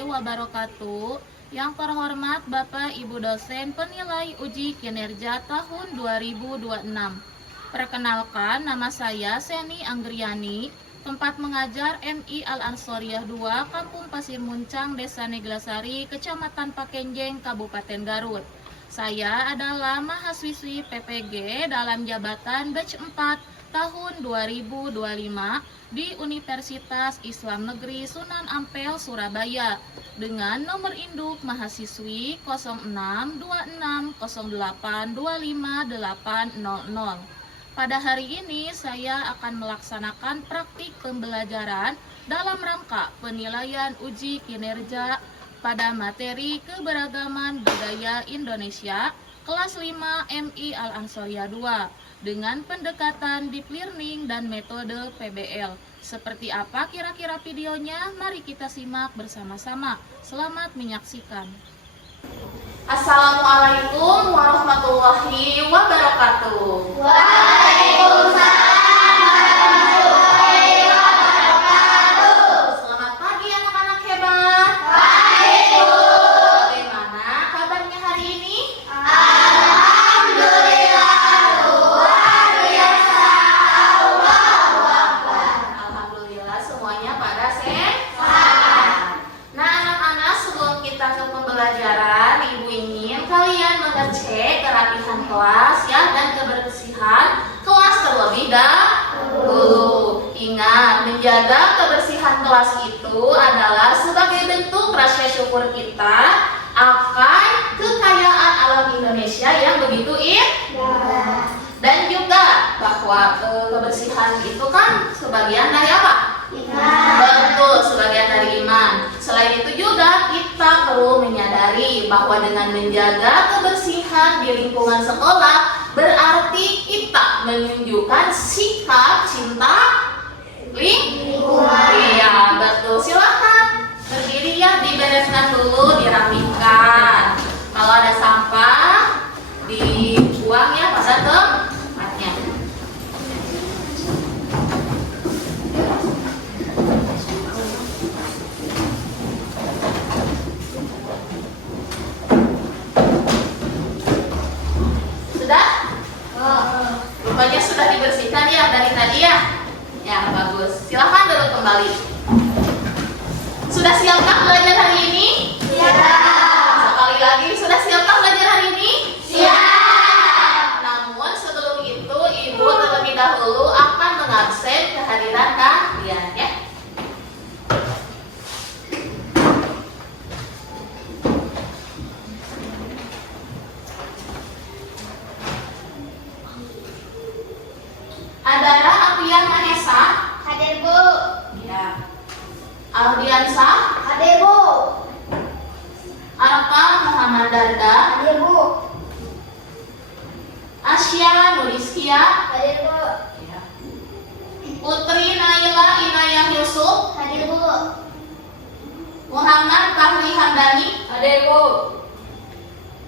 warahmatullahi wabarakatuh. Yang terhormat Bapak Ibu dosen penilai uji kinerja tahun 2026. Perkenalkan, nama saya Seni Anggriani, tempat mengajar MI Al-Ansoriah 2, Kampung Pasir Muncang, Desa Neglasari, Kecamatan Pakenjeng, Kabupaten Garut. Saya adalah mahasiswi PPG dalam jabatan batch 4 tahun 2025 di Universitas Islam Negeri Sunan Ampel, Surabaya dengan nomor induk mahasiswi 062608258800. Pada hari ini saya akan melaksanakan praktik pembelajaran dalam rangka penilaian uji kinerja pada materi Keberagaman Budaya Indonesia kelas 5 MI Al-Ansoriah 2 dengan pendekatan deep learning dan metode PBL. Seperti apa kira-kira videonya? Mari kita simak bersama-sama. Selamat menyaksikan. Assalamualaikum warahmatullahi wabarakatuh. Waalaikumsalam warahmatullahi wabarakatuh. Selamat pagi anak-anak hebat. Baik, Bu. Bagaimana kabarnya hari ini? Alhamdulillah luar biasa. Allahu Akbar. Alhamdulillah semuanya pada sehat. Nah anak-anak, sebelum kita ke pembelajaran, Ibu ingin kalian mengecek kerapihan kelas ya dan kebersihan kelas terlebih dahulu. Ingat, menjaga kebersihan kelas itu adalah sebagai bentuk rasa syukur kita akan kekayaan alam Indonesia yang begitu indah. Dan juga bahwa kebersihan itu kan sebagian dari apa? Betul, sebagian dari iman. Selain itu juga kita perlu menyadari bahwa dengan menjaga kebersihan di lingkungan sekolah berarti kita menunjukkan sikap cinta lingkungan. Iya, betul. Silakan berdiri ya, dibereskan dulu, dirapikan. Kalau ada sampah dibuang ya pada tempatnya. Sudah? Rupanya sudah dibersihkan ya dari tadi ya? Ya, bagus. Silahkan duduk kembali. Sudah siapkah belajar hari ini? Sekali lagi, sudah siapkah belajar hari ini? Namun sebelum itu, Ibu terlebih dahulu akan mengabsen kehadiran kalian ya. Adara Aprian Mahesa. Hadir, Bu. Ya. Aldiansah. Hadir, Bu. Arpa Muhammad Darda. Hadir, Bu. Asya Nuriskia. Hadir, Bu. Putri Naila Inayah Yusuf. Hadir, Bu. Muhammad Fahri Hamdani. Hadir, Bu.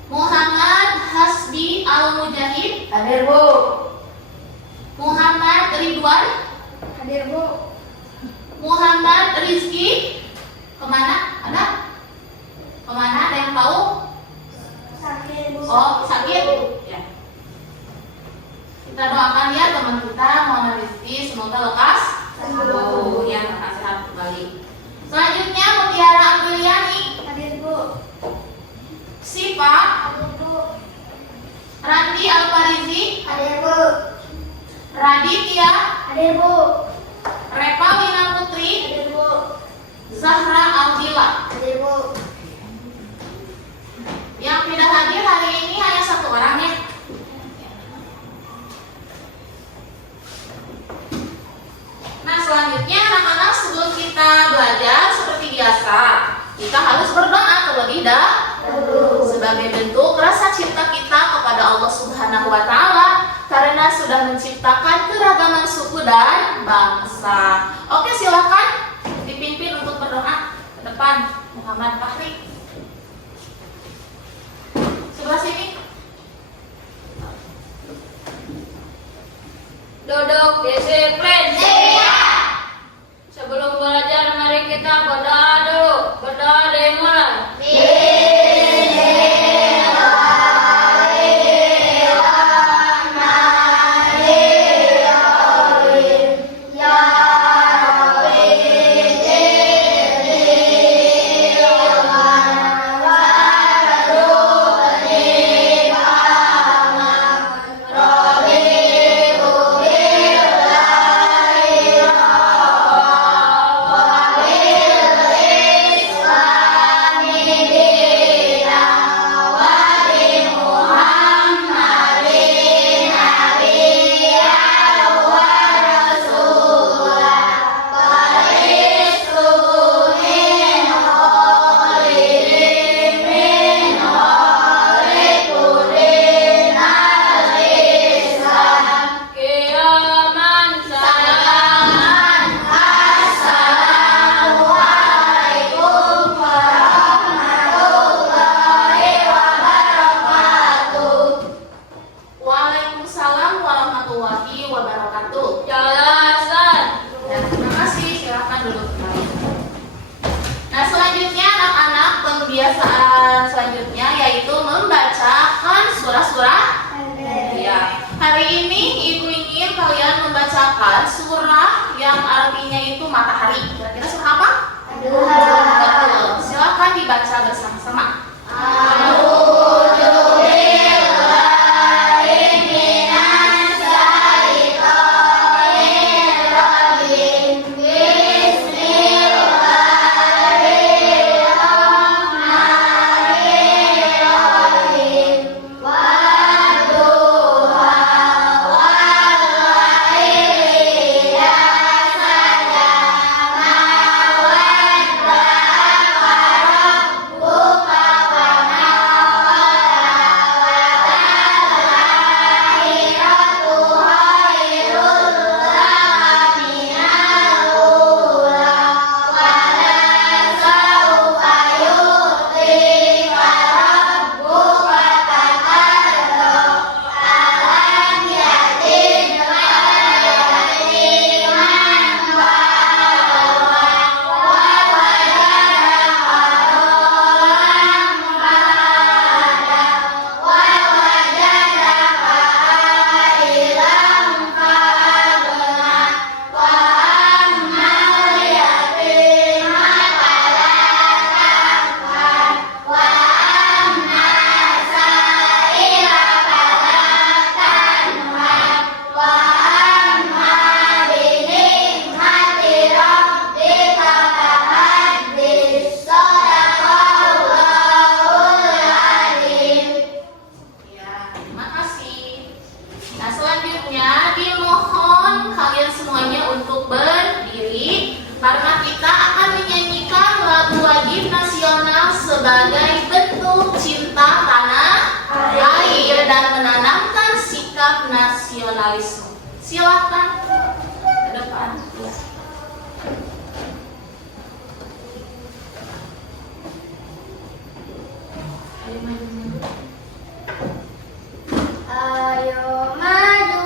Muhammad Hasbi Al-Mujahid. Hadir, Bu. Muhammad Ridwan. Hadir, Bu. Muhammad Rizki. Kemana? Ada? Kemana? Ada yang tahu? Sakit, Bu. Oh, sakit? Ya. Kita doakan ya teman kita, Muhammad Rizki, semoga lekas sembuh ya, sehat kembali. Selanjutnya Mutiara Aguliani. Hadir, Bu. Sipa. Hadir, Bu. Randi Alfarizi. Hadir, Bu. Raditya. Hadir, Bu. Repa Wina Putri. Hadir, Bu. Zahra Aldila. Hadir, Bu. Yang tidak hadir hari ini hanya satu orang ya. Nah selanjutnya anak-anak, sebelum kita belajar seperti biasa, kita harus berdoa terlebih dahulu sebagai bentuk rasa cinta kita kepada Allah Subhanahu wa Ta'ala karena sudah menciptakan keragaman suku dan bangsa. Oke, silakan dipimpin untuk berdoa ke depan Muhammad Fahri. Sebelah sini. Duduk disiplin. Siap. Sebelum belajar mari kita berdoa dulu. Berdoa di kebiasaan selanjutnya yaitu membacakan surah-surah. Ya, hari ini Ibu ingin kalian membacakan surah yang artinya itu matahari. Kira-kira surah apa? Betul. Silakan dibaca bersama-sama. Sebagai bentuk cinta tanah air dan menanamkan sikap nasionalisme. Silakan ke depan. Ya. Ayo maju.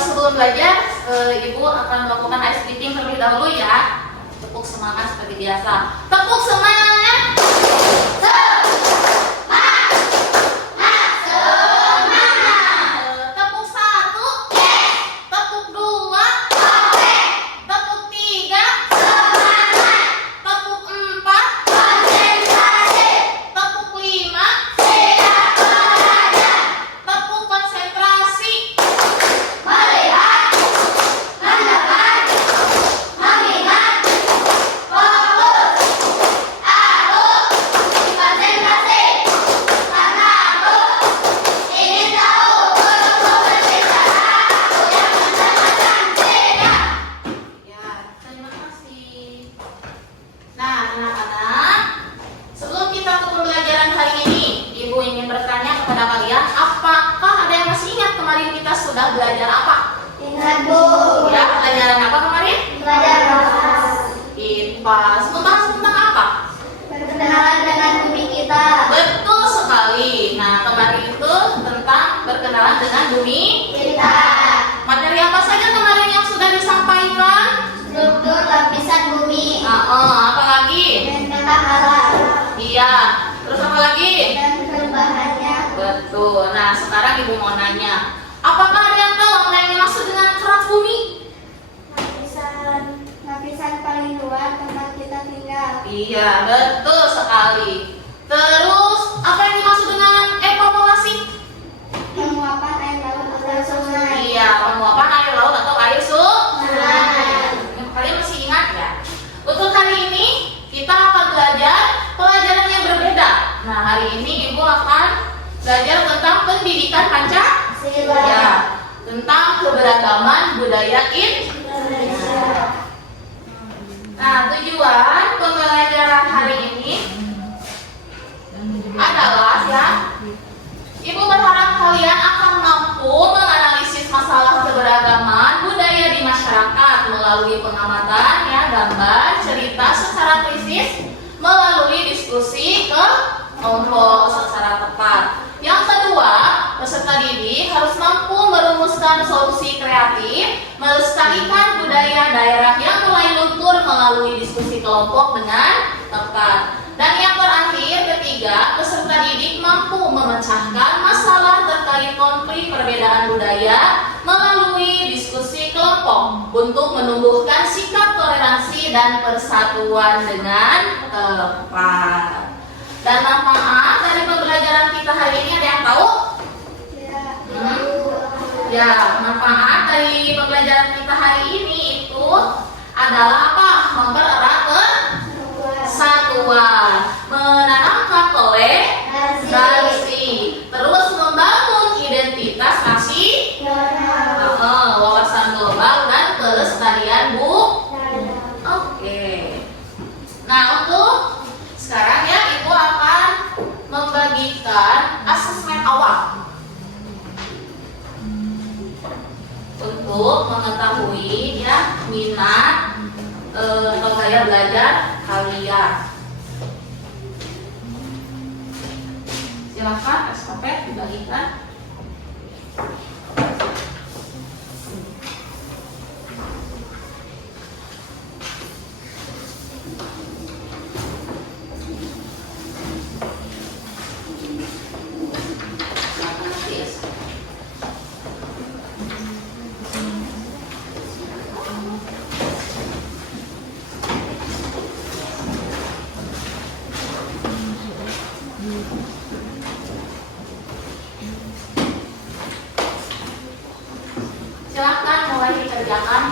Sebelum belajar, Ibu akan melakukan ice breathing terlebih dahulu ya. Tepuk semangat seperti biasa. Tepuk semangat. Tepuk satu. Tepuk dua. Tepuk tiga. Tepuk empat. Tepuk lima. Tepuk konsentrasi. Sudah belajar apa? Ingat Bu. Ya, pelajaran apa kemarin? Belajar bahasa. IPA. Tentang apa? Berkenalan dengan bumi kita. Betul sekali. Nah, kemarin itu tentang berkenalan dengan bumi Kita. Materi apa saja kemarin yang sudah disampaikan? Struktur lapisan bumi. Apa lagi? Dan tata alam. Iya. Terus apa lagi? Dan perubahannya. Betul. Nah, sekarang Ibu mau nanya, apakah ada yang tahu apa yang dimaksud dengan kerak bumi? Lapisan paling luar tempat kita tinggal. Iya, betul sekali. Terus, apa yang dimaksud dengan hari ini Ibu akan belajar tentang pendidikan Pancasila. Ya, tentang keberagaman budaya Indonesia. Nah, tujuan pembelajaran hari ini adalah ya, Ibu berharap kalian akan mampu menganalisis masalah keberagaman budaya di masyarakat melalui pengamatan ya, gambar, cerita secara kritis, melalui diskusi ke kelompok secara tepat. Yang kedua, peserta didik harus mampu merumuskan solusi kreatif, melestarikan budaya daerah yang mulai luntur melalui diskusi kelompok dengan tepat. Dan yang terakhir, ketiga, peserta didik mampu memecahkan masalah terkait konflik perbedaan budaya melalui diskusi kelompok untuk menumbuhkan sikap toleransi dan persatuan dengan tepat. Dan manfaat dari pembelajaran kita hari ini ada yang tahu? Ya, manfaat dari pembelajaran kita hari ini itu adalah apa? Mempererat persatuan, menanamkan toleransi, terus membangun identitas kasih, wawasan global dan pelestarian Oke. Nah, untuk sekarang ya Ibu akan membagikan asesmen awal untuk mengetahui ya minat atau gaya belajar kalian. Silakan estafet dibagikan. Silahkan mulai dikerjakan.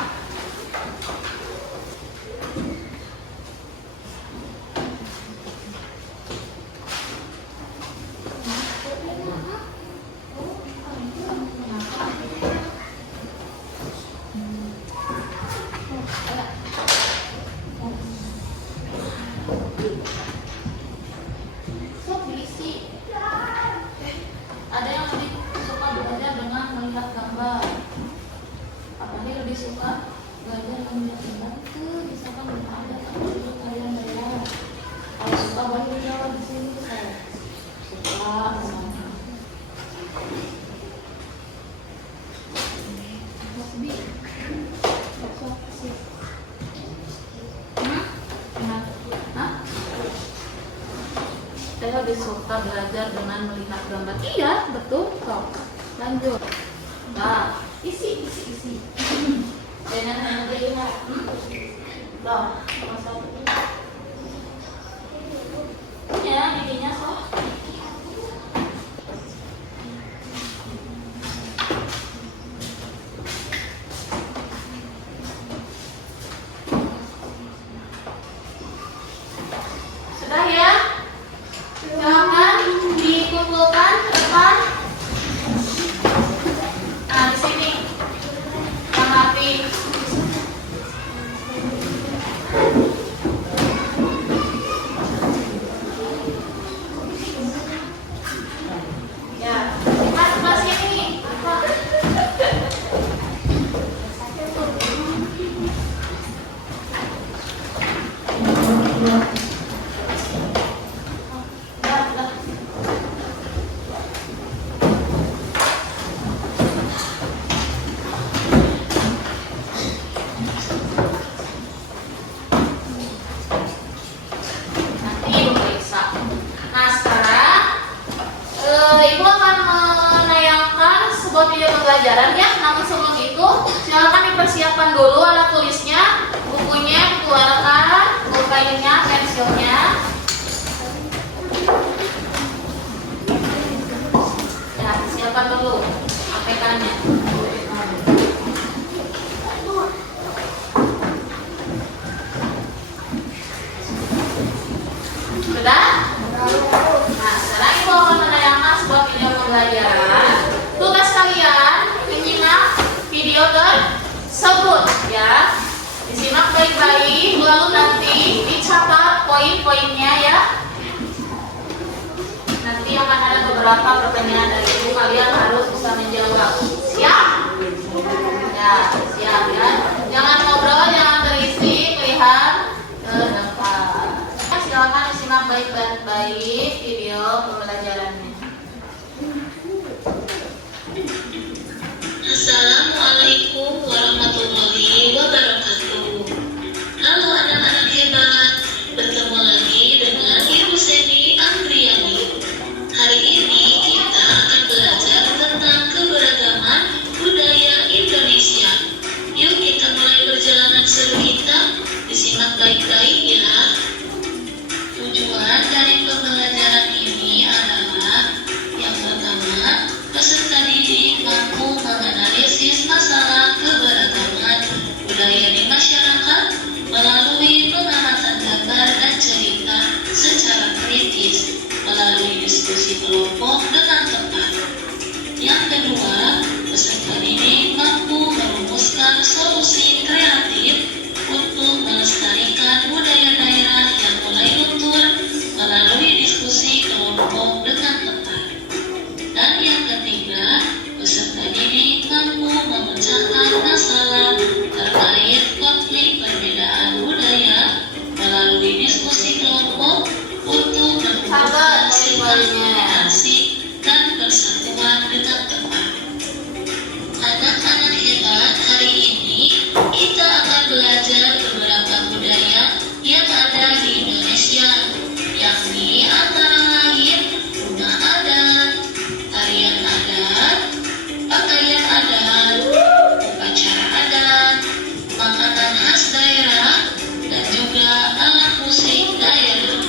Sok diisi. Ada yang lebih suka belajar dengan melihat gambar. Apalagi lebih suka belajar melihat gambar itu misalkan ada atau kalian bayar. Kalau suka banyak jawab di sini saya suka sama. Masbi, saya lebih suka belajar dengan melihat gambar. Iya, betul. Sok, lanjut. Nah, isi. Jangan hanya dilihat. Loh, masalah ini. Ya, bikinnya sok. Sudah ya? Silakan dikumpulkan ke depan. Nah, di sini. Yang rapi. Ya, kita sebelah sini. Ibu akan menayangkan sebuah video pembelajaran ya. Namun sebelum itu, silakan dipersiapkan dulu alat tulisnya, bukunya dikeluarkan, pulpennya, pensilnya. Ya, siapkan dulu APK-nya. Sudah? Nah, baik-baik, lalu nanti dicatat poin-poinnya ya. Nanti akan ada beberapa pertanyaan dari ibu, kalian harus bisa menjawab. Siap? Ya, siap ya. Jangan ngobrol, jangan berisi, lihat ke depan. Silakan disimak baik-baik video pembelajarannya. Assalamualaikum warahmatullahi wabarakatuh. Halo anak-anak hebat, bertemu lagi dengan Ibu Seni Andriani. Hari ini kita akan belajar tentang keberagaman budaya Indonesia. Yuk kita mulai perjalanan seru kita, disimak baik-baik ya. Tujuan dari pembelajaran ini adalah yang pertama, peserta didik mampu menganalisis masalah keberagaman budaya di masyarakat melalui pengamatan gambar dan cerita secara kritis melalui diskusi kelompok dengan tepat. Yang kedua, peserta didik mampu merumuskan solusi kreatif untuk melestarikan budaya daerah yang mulai luntur melalui diskusi kelompok dengan tepat. Dan yang ketiga, peserta didik mampu memecahkan masalah terkait konflik perbedaan budaya melalui diskusi kelompok untuk menemukan sifat toleransi dan persatuan dengan tepat. Anak-anak hebat, hari ini kita akan belajar beberapa budaya yang ada di Indonesia, yakni antara lain rumah adat, tarian adat, pakaian adat, upacara adat, makanan khas daerah, dan juga alat musik daerah.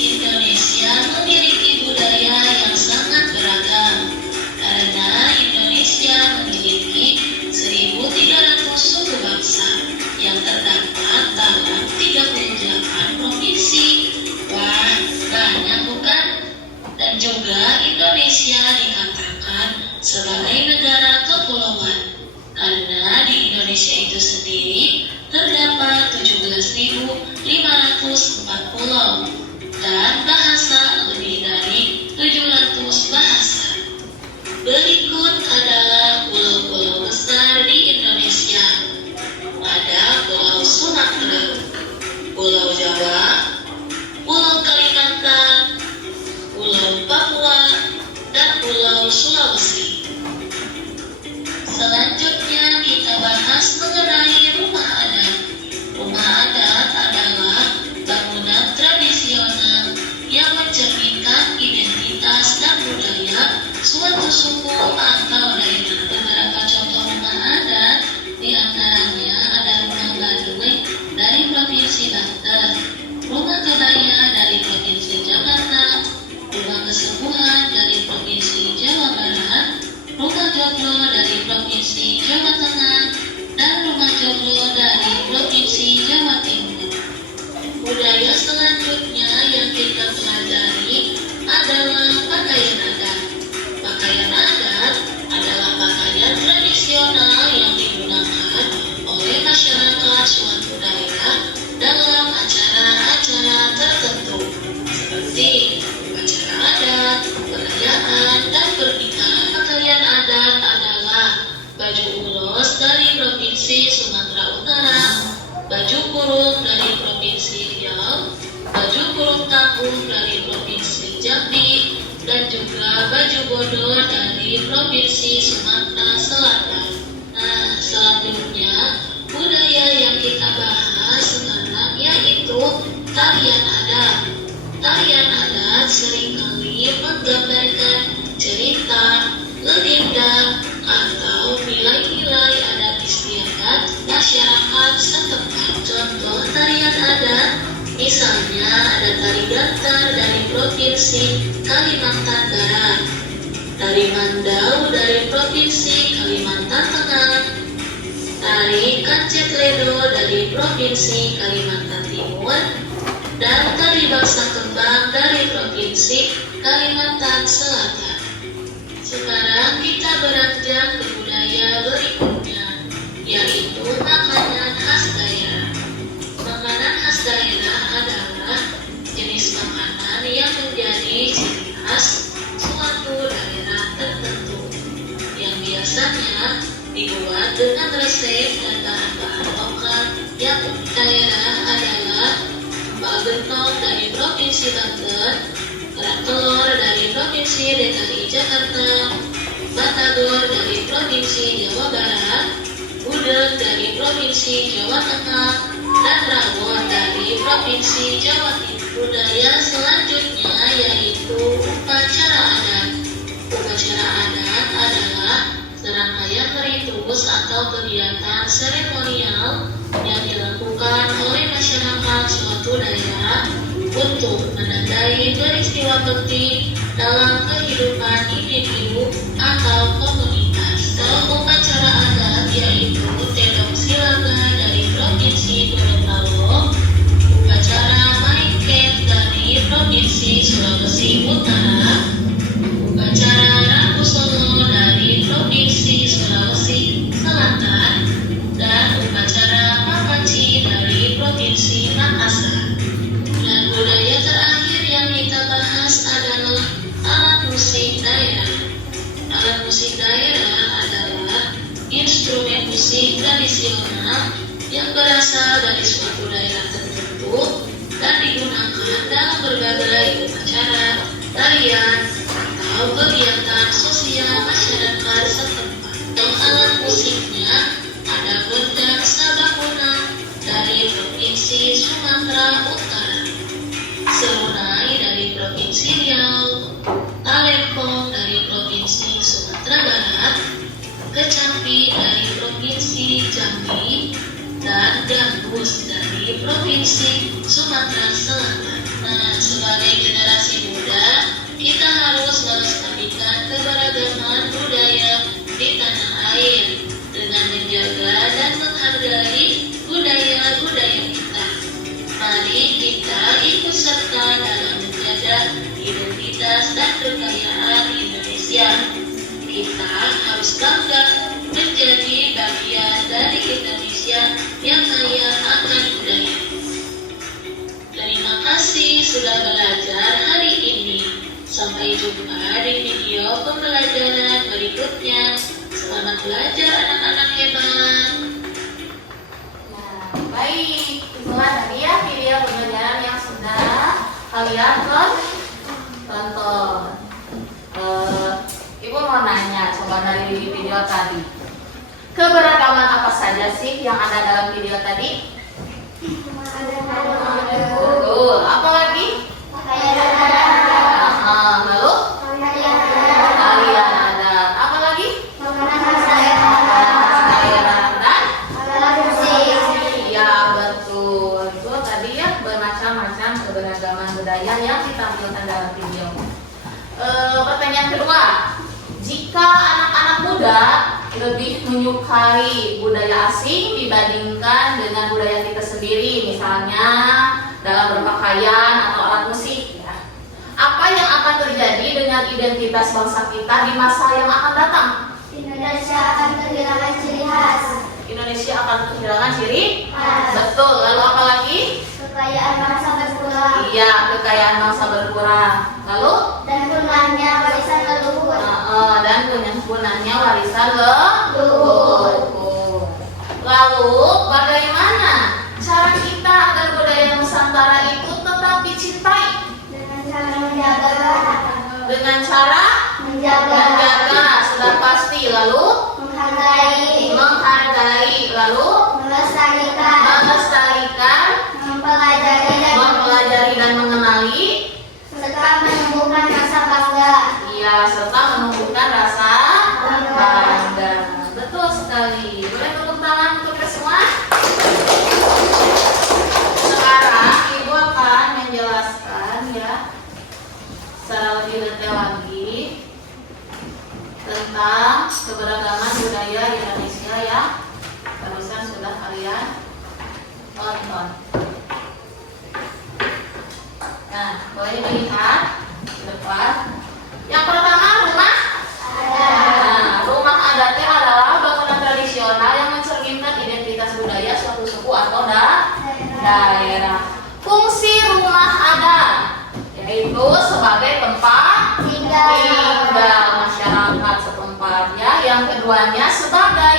Indonesia memiliki budaya yang sangat beragam, karena Indonesia memiliki 1.300 suku bangsa yang terdapat dalam 38 provinsi. Wah, banyak bukan? Dan juga Indonesia dikatakan sebagai negara kepulauan, karena di Indonesia itu sendiri terdapat 17.504 pulau dan bahasa lebih dari 700 bahasa. Berikut adalah pulau-pulau besar di Indonesia. Ada Pulau Sumatera, Pulau Jawa, Pulau Kalimantan, Pulau Papua, dan Pulau Sulawesi. Selanjutnya kita bahas mengenai rumah adat. Rumah adat adalah bangunan tradisional yang mencerminkan identitas dan budaya suatu suku atau daerah. Beberapa contoh rumah adat diantaranya ada rumah Baduy dari Provinsi Banten, rumah kebaya dari Provinsi Jakarta, rumah kesembuhan dari Provinsi Jawa Barat, rumah joglo dari Provinsi Jawa Tengah, dan rumah joglo dari Provinsi Jawa Timur. Budaya selanjutnya yang kita pelajari adalah pakaian adat. Pakaian adat adalah pakaian tradisional yang digunakan oleh masyarakat suatu daerah dalam acara-acara tertentu seperti upacara adat, perayaan, dan pernikahan. Pakaian adat adalah baju ulos dari Provinsi Sumatera Utara, baju kurung dari Provinsi Riau, baju kurung tangguh dari Provinsi Jambi, dan juga baju bodoh dari Provinsi Sumatera Selatan. Nah, selanjutnya budaya yang kita bahas sekarang yaitu tarian adat. Tarian adat seringkali menggambarkan cerita, legenda, atau nilai-nilai adat istiadat masyarakat setempat. Contoh tarian adat, misalnya ada tari datar dari Provinsi Kalimantan Barat, tari mandau dari Provinsi Kalimantan Tengah, tari kancet ledo dari Provinsi Kalimantan Timur, dan tari bangsa kembang dari Provinsi Kalimantan Selatan. Sekarang kita beranjak ke budaya berikutnya, yaitu makanan khas daerah. dibuat dengan resep dan bahan-bahan lokal yang daerah adalah empal gentong dari Provinsi Banten, kerak telur dari Provinsi DKI Jakarta, batagor dari Provinsi Jawa Barat, gudeg dari Provinsi Jawa Tengah, dan rawon dari Provinsi Jawa Timur. Budaya selanjutnya yaitu upacara adat. Upacara adat adalah serangkaian ritus atau kegiatan seremonial yang dilakukan oleh masyarakat suatu daerah untuk menandai peristiwa penting dalam kehidupan individu atau komunitas. Dalam upacara adat yaitu Tedong Silaga dari Provinsi Gorontalo, upacara Mainket dari Provinsi Sulawesi Utara, upacara Rabu Solo dari Provinsi Sulawesi Selatan, dan upacara Papaci dari Provinsi Makassar. Dan budaya terakhir yang kita bahas adalah alat musik daerah. Alat musik daerah adalah instrumen musik tradisional yang berasal dari suatu daerah tertentu dan digunakan dalam berbagai upacara, tarian, atau kegiatan sosial masyarakat setempat. Untuk alat musiknya ada gendang sabakuna dari Provinsi Sumatera Utara, serunai dari Provinsi Riau, talempong dari Provinsi Sumatera Barat, kecapi dari Provinsi Jambi, dan gambus dari Provinsi Sumatera Selatan. Nah, sebagai generasi muda, kita harus melestarikan keberagaman budaya di tanah air dengan menjaga dan menghargai budaya-budaya kita. Mari kita ikut serta dalam menjaga identitas dan kekayaan Indonesia. Kita harus bangga menjadi bagian dari Indonesia yang kaya akan budaya. Terima kasih sudah belajar hari ini. Sampai jumpa di video pembelajaran berikutnya. Selamat belajar anak-anak hebat. Nah, baik, itulah tadi ya video pembelajaran yang sudah kalian tonton. Ibu mau nanya, coba dari video tadi, keberagaman apa saja sih yang ada dalam video tadi? Betul. Apa lagi? Lalu tarian adat. Apa lagi? Daerah dan iya betul. Itu tadi ya bermacam-macam keberagaman budaya yang ditampilkan dalam video. Pertanyaan kedua, jika anak-anak muda lebih menyukai budaya asing dibandingkan dengan budaya kita sendiri, misalnya dalam berpakaian atau alat musik, ya, apa yang akan terjadi dengan identitas bangsa kita di masa yang akan datang? Indonesia akan kehilangan ciri khas. Indonesia akan kehilangan ciri khas. Betul. Lalu apa lagi? Kekayaan bangsa berkurang. Iya, kekayaan bangsa berkurang. Lalu Dan punahnya warisan leluhur. dan punahnya warisan leluhur. Lalu bagaimana cara kita agar budaya Nusantara itu tetap dicintai? Dengan cara menjaga. Dengan cara menjaga, sudah pasti. Lalu Menghargai. lalu melestarikan, mempelajari dan mengenali, serta menumbuhkan rasa bangga. iya, serta menumbuhkan rasa bangga. Betul sekali. Boleh tepuk tangan untuk kita semua. Sekarang Ibu akan menjelaskan ya secara lebih detail lagi tentang keberagaman budaya Indonesia yang barusan sudah kalian tonton. Nah, boleh dilihat ke depan. Yang pertama, rumah adat. Nah, rumah adatnya adalah bangunan tradisional yang mencerminkan identitas budaya suatu suku atau daerah. Fungsi rumah adat yaitu sebagai tempat tinggal masyarakat setempat ya. Yang keduanya sebagai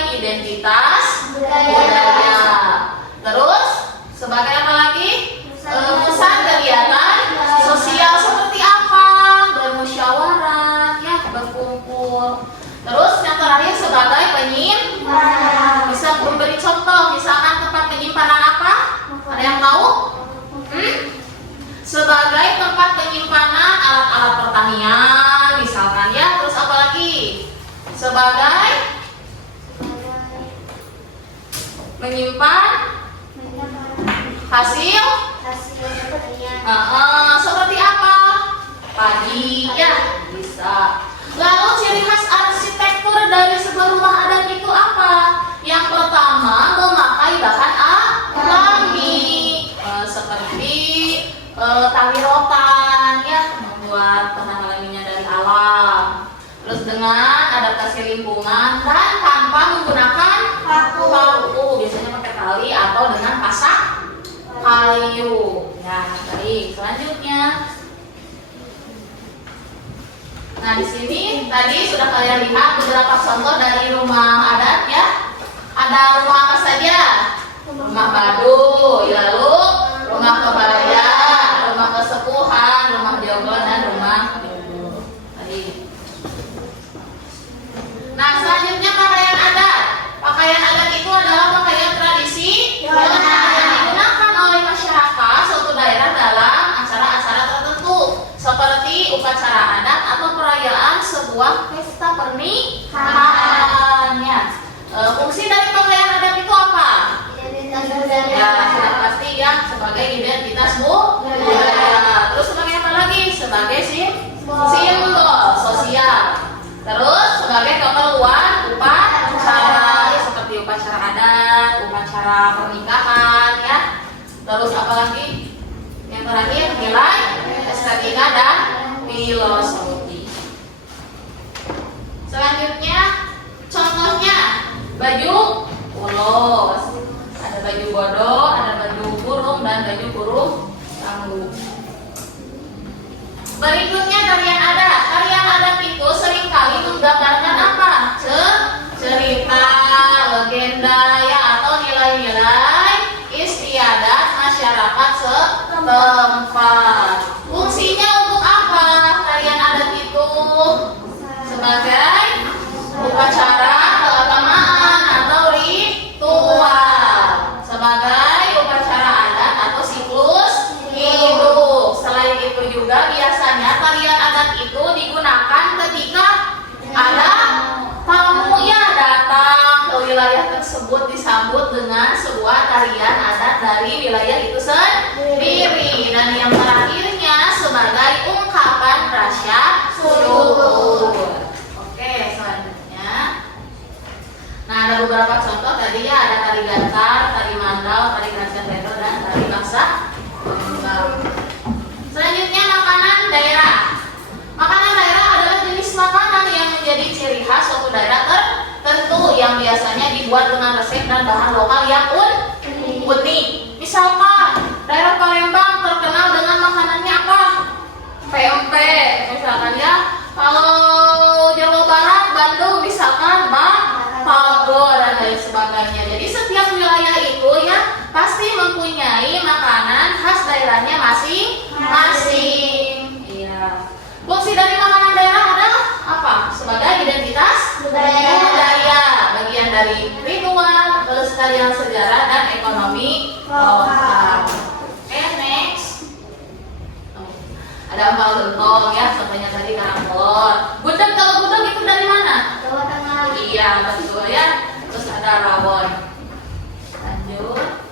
berkumpul. Terus yang terakhir sebagai penyimpanan. Bisa memberi contoh, misalkan tempat penyimpanan apa? Ada yang tahu? Sebagai tempat penyimpanan alat-alat pertanian, misalkan ya. Terus apa lagi? Sebagai menyimpan hasil seperti apa? Padi, ya bisa. Lalu ciri khas arsitektur dari sebuah rumah adat itu apa? Yang pertama, memakai bahan alami seperti tali rotan, ya, membuat bahan alaminya dari alam. Terus dengan adaptasi lingkungan dan tanpa menggunakan paku, biasanya pakai tali atau dengan pasak kayu. Ya, baik. Selanjutnya. Nah, di sini tadi sudah kalian lihat beberapa contoh dari rumah adat, ya. Ada rumah apa saja? Rumah Baduy, lalu rumah kebaya, rumah kesepuhan, rumah joglo, dan rumah ibu. Tadi. Nah, selanjutnya pakaian adat. Pakaian adat itu adalah pakaian tradisi yang digunakan oleh masyarakat suatu daerah dalam acara-acara tertentu, seperti upacara adat atau perayaan sebuah pesta pernikahannya. Fungsi dari pakaian adat itu apa? Ya, sudah pasti ya, sebagai identitas budaya. Terus sebagai apa lagi? Sebagai simbol sosial. Terus sebagai keperluan upacara, ya, seperti upacara adat, upacara pernikahan, ya. Terus apa lagi? Yang terakhir, nilai estetika dan filosofi. Selanjutnya, contohnya baju ulos. Ada baju bodoh, ada baju burung, dan baju burung tangguh. Berikutnya tarian adat. Tarian adat itu seringkali menggambarkan apa? Cerita, legenda, ya, atau nilai-nilai istiadat masyarakat setempat. Fungsinya untuk apa tarian adat itu? Sebagai upacara keagamaan atau ritual, sebagai upacara adat atau siklus hidup. Selain itu juga biasanya tarian adat itu digunakan ketika ada tamu yang datang ke wilayah tersebut, disambut dengan sebuah tarian adat dari wilayah itu sendiri. Dan yang terakhirnya sebagai ungkapan rasa syukur. Oke, selanjutnya. Nah, ada beberapa contoh tadi ya, ada tari gantar, tari mandau, tari kacang dan tari baksa. Selanjutnya makanan daerah. Makanan daerah adalah jenis makanan yang menjadi ciri khas suatu daerah tertentu yang biasanya dibuat dengan resep dan bahan lokal yang unik. Misalkan daerah Palembang terkenal dengan makanannya apa? PMP, misalkan ya. Kalau Jawa Barat, Bandung, misalkan Bagor dan lain sebagainya. Jadi setiap wilayah itu ya pasti mempunyai makanan khas daerahnya masing-masing. Iya. Fungsi dari makanan daerah adalah apa? Sebagai identitas budaya, bagian dari ritual, pelestarian sejarah dan ekonomi lokal. Oke, next. Ada empal gentong ya, contohnya tadi karangkolor. Gudeg, kalau gudeg itu dari mana? Jawa Tengah. Iya, betul ya. Terus ada rawon. Lanjut.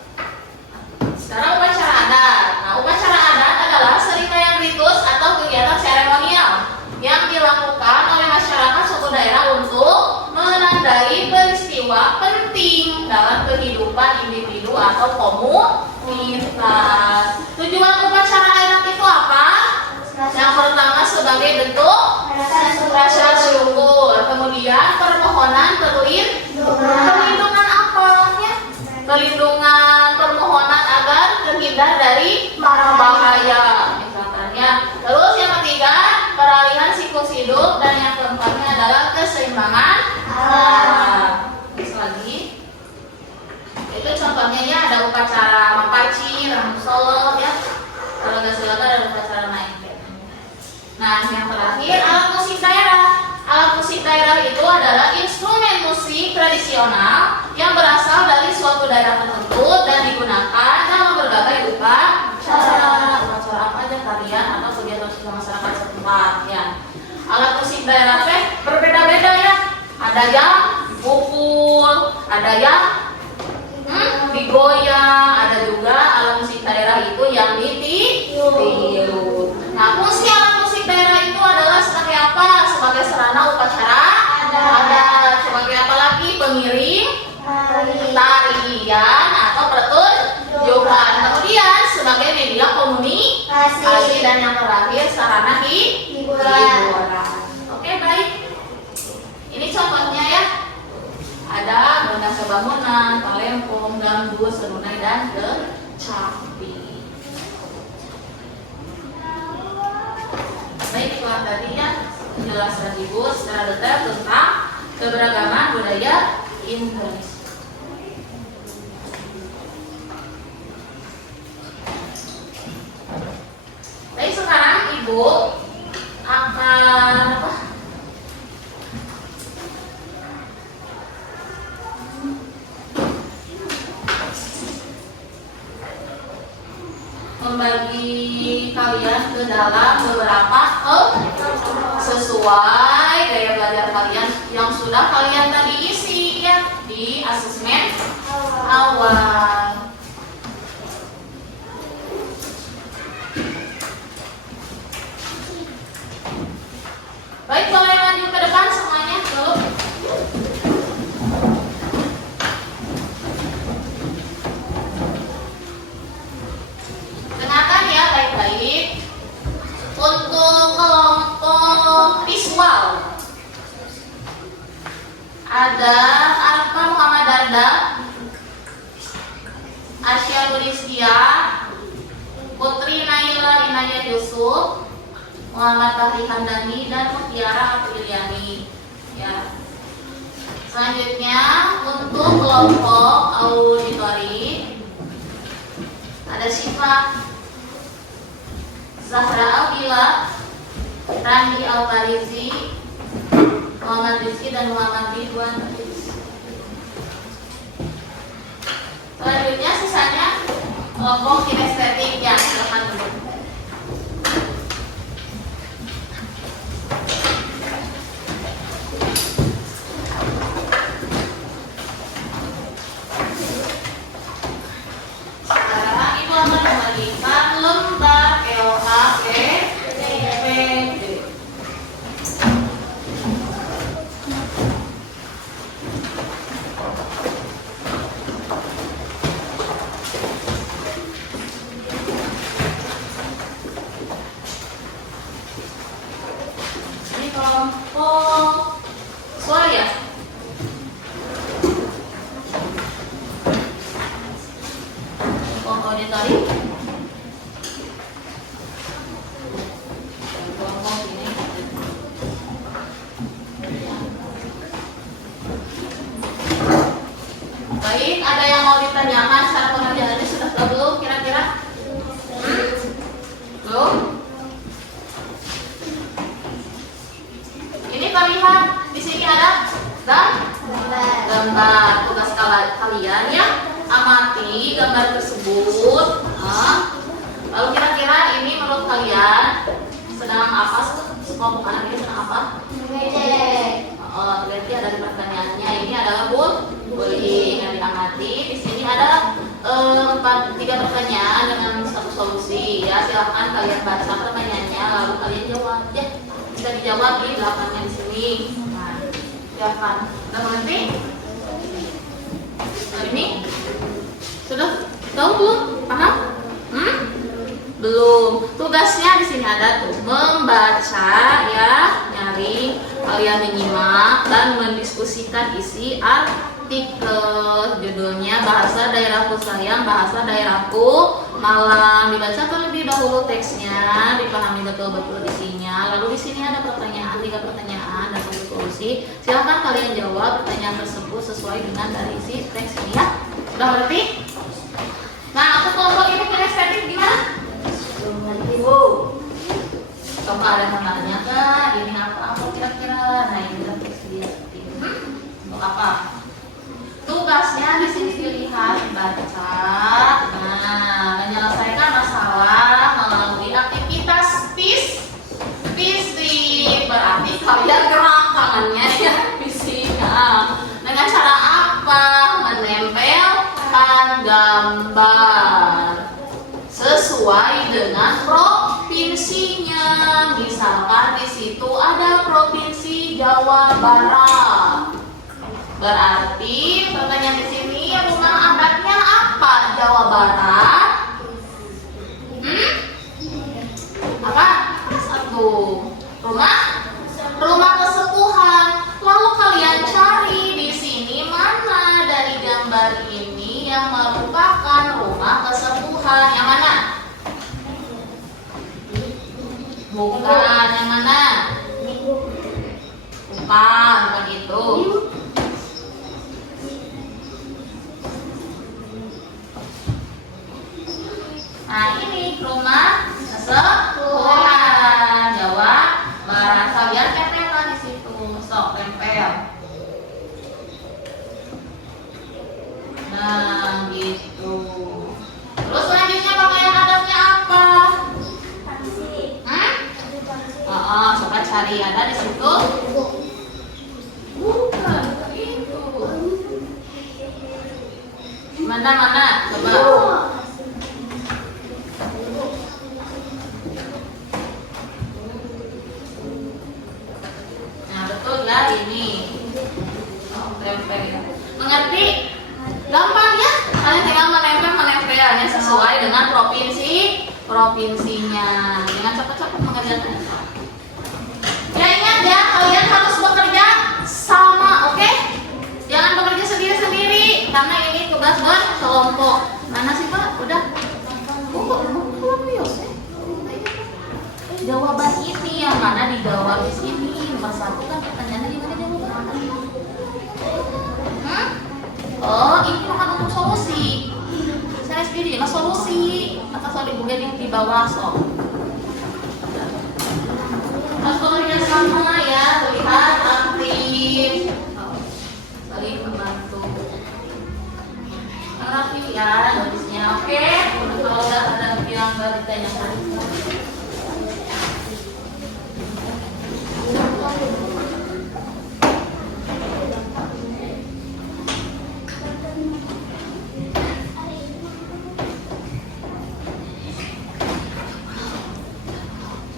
Sekarang upacara adat. Nah, upacara adat adalah serangkaian ritus atau kegiatan seremonial yang dilakukan oleh masyarakat suatu daerah untuk menandai peristiwa penting dalam kehidupan individu atau komunitas. Tujuan upacara adat itu apa? Yang pertama sebagai bentuk rasa syukur, kemudian permohonan perlindungan apa ya? Perlindungan permohonan agar terhindar dari bahaya, misalkan ya. Terus yang ketiga peralihan siklus hidup, dan yang keempatnya adalah keseimbangan alam. Terus lagi, itu contohnya ya, ada upacara mapaci, ramsolo ya. Kalau nggak salah ada upacara naik. Nah, yang terakhir alat musik daerah. daerah tertentu dan digunakan dalam berbagai upacara. Upacara apa aja kalian atau kegiatan sosial masyarakat setempat ya. Alat musik daerah teh berbeda-beda ya. Ada yang pukul, ada yang digoyang, ada juga alat musik daerah itu yang ditiup. Nah, fungsi alat musik daerah itu adalah sebagai apa? Sebagai sarana upacara. Ada sebagai apa lagi? Pengiring tarian atau pertunjukan. Kemudian sebagai media komunikasi dan yang terakhir sarana hiburan. Oke, baik. Ini contohnya ya. Ada gendang sebangunan, talempong, gambus, senunai dan kecapi. Baik, itulah tadi ya penjelasan Ibu secara detail tentang keberagaman budaya Indonesia. Baik, sekarang Ibu akan membagi kalian ke dalam beberapa sesuai gaya belajar kalian yang sudah kalian tadi isi ya di asesmen awal. Baik, boleh lanjut ke depan semuanya dulu. Dengarkan ya baik-baik. Untuk kelompok visual ada Arka Muhammad Darda, Asya Buristia, Putri Naila Inayah Yusuf, Muhammad Fahri Handani dan Mutiara Apriliani. Ya. Selanjutnya untuk kelompok auditori ada Syifa, Zahra Al-Gila, Randi Al-Farizi, Muhammad Rizki dan Muhammad Ridwan. Selanjutnya sisanya kelompok kinestetik ya, silakan dulu. Sekarang Ibu akan memberikan lembar LHPPD. Ini kelompok suara ya. Kelompok auditori. Kelompok ini. Baik, ada yang mau ditanyakan secara pengerjaannya sudah tahu belum kira-kira? Belum? Ini terlihat di sini ada gambar. Tugas kalian ya, amati gambar tersebut. Lalu kira-kira ini menurut kalian sedang apa? Kelompok anak ini sedang apa? Berarti ada di pertanyaannya. Ini adalah bullying yang diamati. Di sini ada 3 pertanyaan dengan 1 solusi. Ya, silahkan kalian baca pertanyaannya lalu kalian jawab. Ya, bisa dijawab di belakangnya di sini. Nah, silahkan. Udah mengerti? Ini sudah tahu belum? Paham? Belum. Tugasnya di sini ada tuh membaca ya, nyari, kalian menyimak dan mendiskusikan isi artikel. Judulnya Bahasa Daerahku Sayang, Bahasa Daerahku Malang. Dibaca terlebih dahulu teksnya, dipahami betul-betul isinya. Lalu di sini ada pertanyaan, 3 pertanyaan dan 1 solusi. Silahkan kalian jawab pertanyaan tersebut sesuai dengan dari isi teks ini ya. Udah ngerti? Nah, untuk kelompok ini kinestetik gimana? Ibu, coba ada yang nanya kak, ini apa kira-kira? Nah, ini teks dia. Untuk apa? Tugasnya di sini dilihat, baca. Nah, menyelesaikan masalah melalui aktivitas fisik. Berarti kalian gerak tangannya ya fisiknya. Dengan cara apa? Menempelkan gambar sesuai dengan provinsinya. Misalkan di situ ada provinsi Jawa Barat. Berarti pertanyaan di sini rumah adatnya apa? Jawa Barat. Apa? Satu. Rumah kesepuhan. Lalu kalian cari di sini mana dari gambar ini yang merupakan rumah kesepuhan. Yang mana? Bukan. Yang mana? Bukan itu. Nah, ini rumah kesepuhan Jawa Barat. Kalian tempelan di situ, sok tempel. Nah, gitu. Terus selanjutnya pakaian adatnya apa? Coba cari, ada di situ. Bukan itu. Mana? Coba. Ini tempel. Mengerti? Gampang ya? Kalian tinggal menempelnya sesuai dengan provinsinya. Dengan cepat-cepat mengerjakan. Ya ingat ya, kalian harus bekerja sama, oke? Jangan bekerja sendiri-sendiri karena ini tugas berkelompok. Mana sih Pak? Udah? Jawaban ini yang mana dijawab di sini. Nomor 1 kan pertanyaannya gimana jawabannya? Oh, ini bukan untuk solusi. Saya sendiri, solusi. Atau soal bukan yang di bawah sok. Harus bekerja sama ya, terlihat aktif, saling membantu. Rapi ya, nulisnya oke. Kalau udah ada yang baru ditanyakan.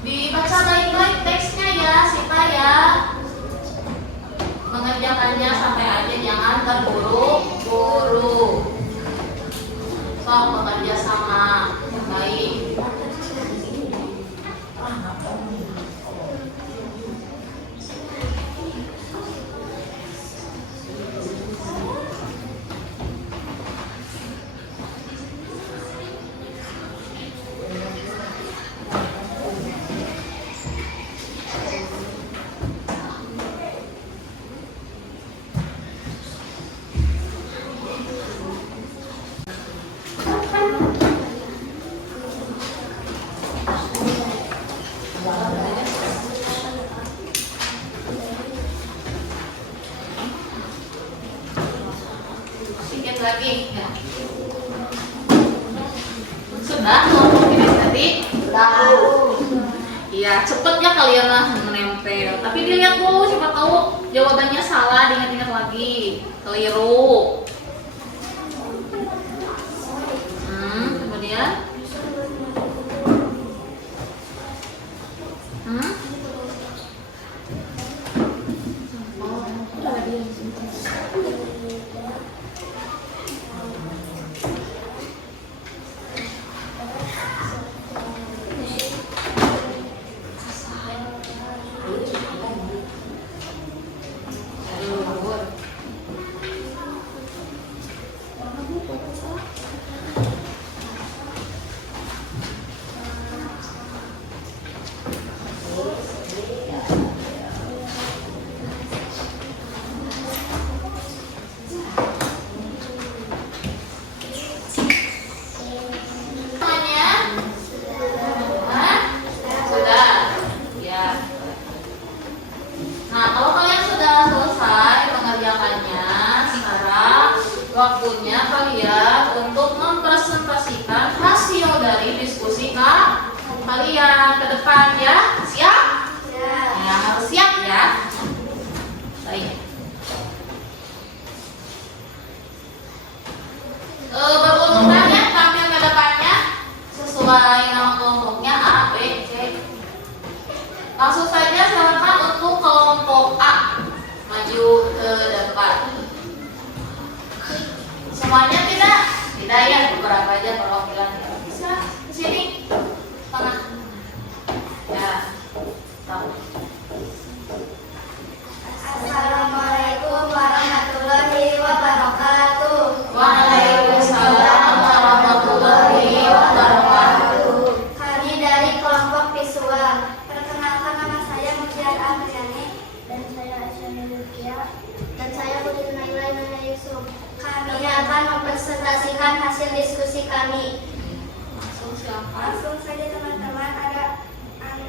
Dibaca baik-baik teksnya ya, supaya mengerjakannya sampai aja, jangan terburu-buru. Sok bekerja sama baik. Sedikit lagi ya. Sudah kelompok ini tadi tahu. Iya, cepet ya kalian lah menempel. Tapi dilihat dulu, siapa tahu jawabannya salah, diingat-ingat lagi, keliru. Kemudian waktunya kalian untuk mempresentasikan hasil dari diskusi kalian ke depan ya. Siap? Ya. Ya, harus siap ya. Baik. Berurutan ya, tampil ke depannya sesuai nama kelompoknya A, B, C. Langsung saja silakan untuk kelompok A maju ke depan. Semuanya tidak ya, beberapa aja perwakilan. Bisa ke sini, tengah. Ya, tahu. Assalamualaikum warahmatullahi wabarakatuh. Waalaikumsalam warahmatullahi wabarakatuh. Kami dari kelompok visual. Perkenalkan, nama saya Mujiat Afriani dan saya Aisyah Lukia dan saya Putri Naila Nana Yusuf. Kami akan mempresentasikan hasil diskusi kami. Langsung saja teman-teman, ada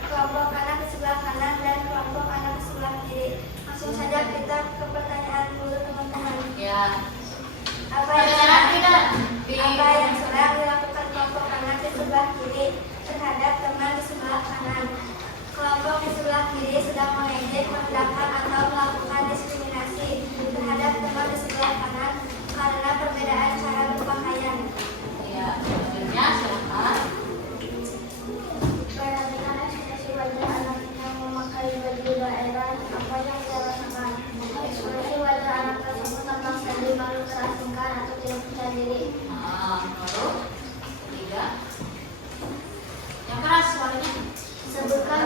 kelompok anak di sebelah kanan dan kelompok anak di sebelah kiri. Langsung saja kita ke pertanyaan dulu teman-teman. Ya. Apa yang sedang dilakukan kelompok anak di sebelah kiri terhadap teman di sebelah kanan? Kelompok di sebelah kiri sedang mengejek, merendahkan atau melakukan diskriminasi terhadap teman di sebelah kanan karena perbedaan cara berpakaian. Ya, selanjutnya silakan. Perhatikan ekspresi wajah anak yang memakai baju daerah, apa yang dia rasakan. Ekspresi wajah anak tersebut tampak sedih, malu, terasingkan, atau tidak percaya diri. Lalu ketiga. Yang keras suaranya. Sebutkan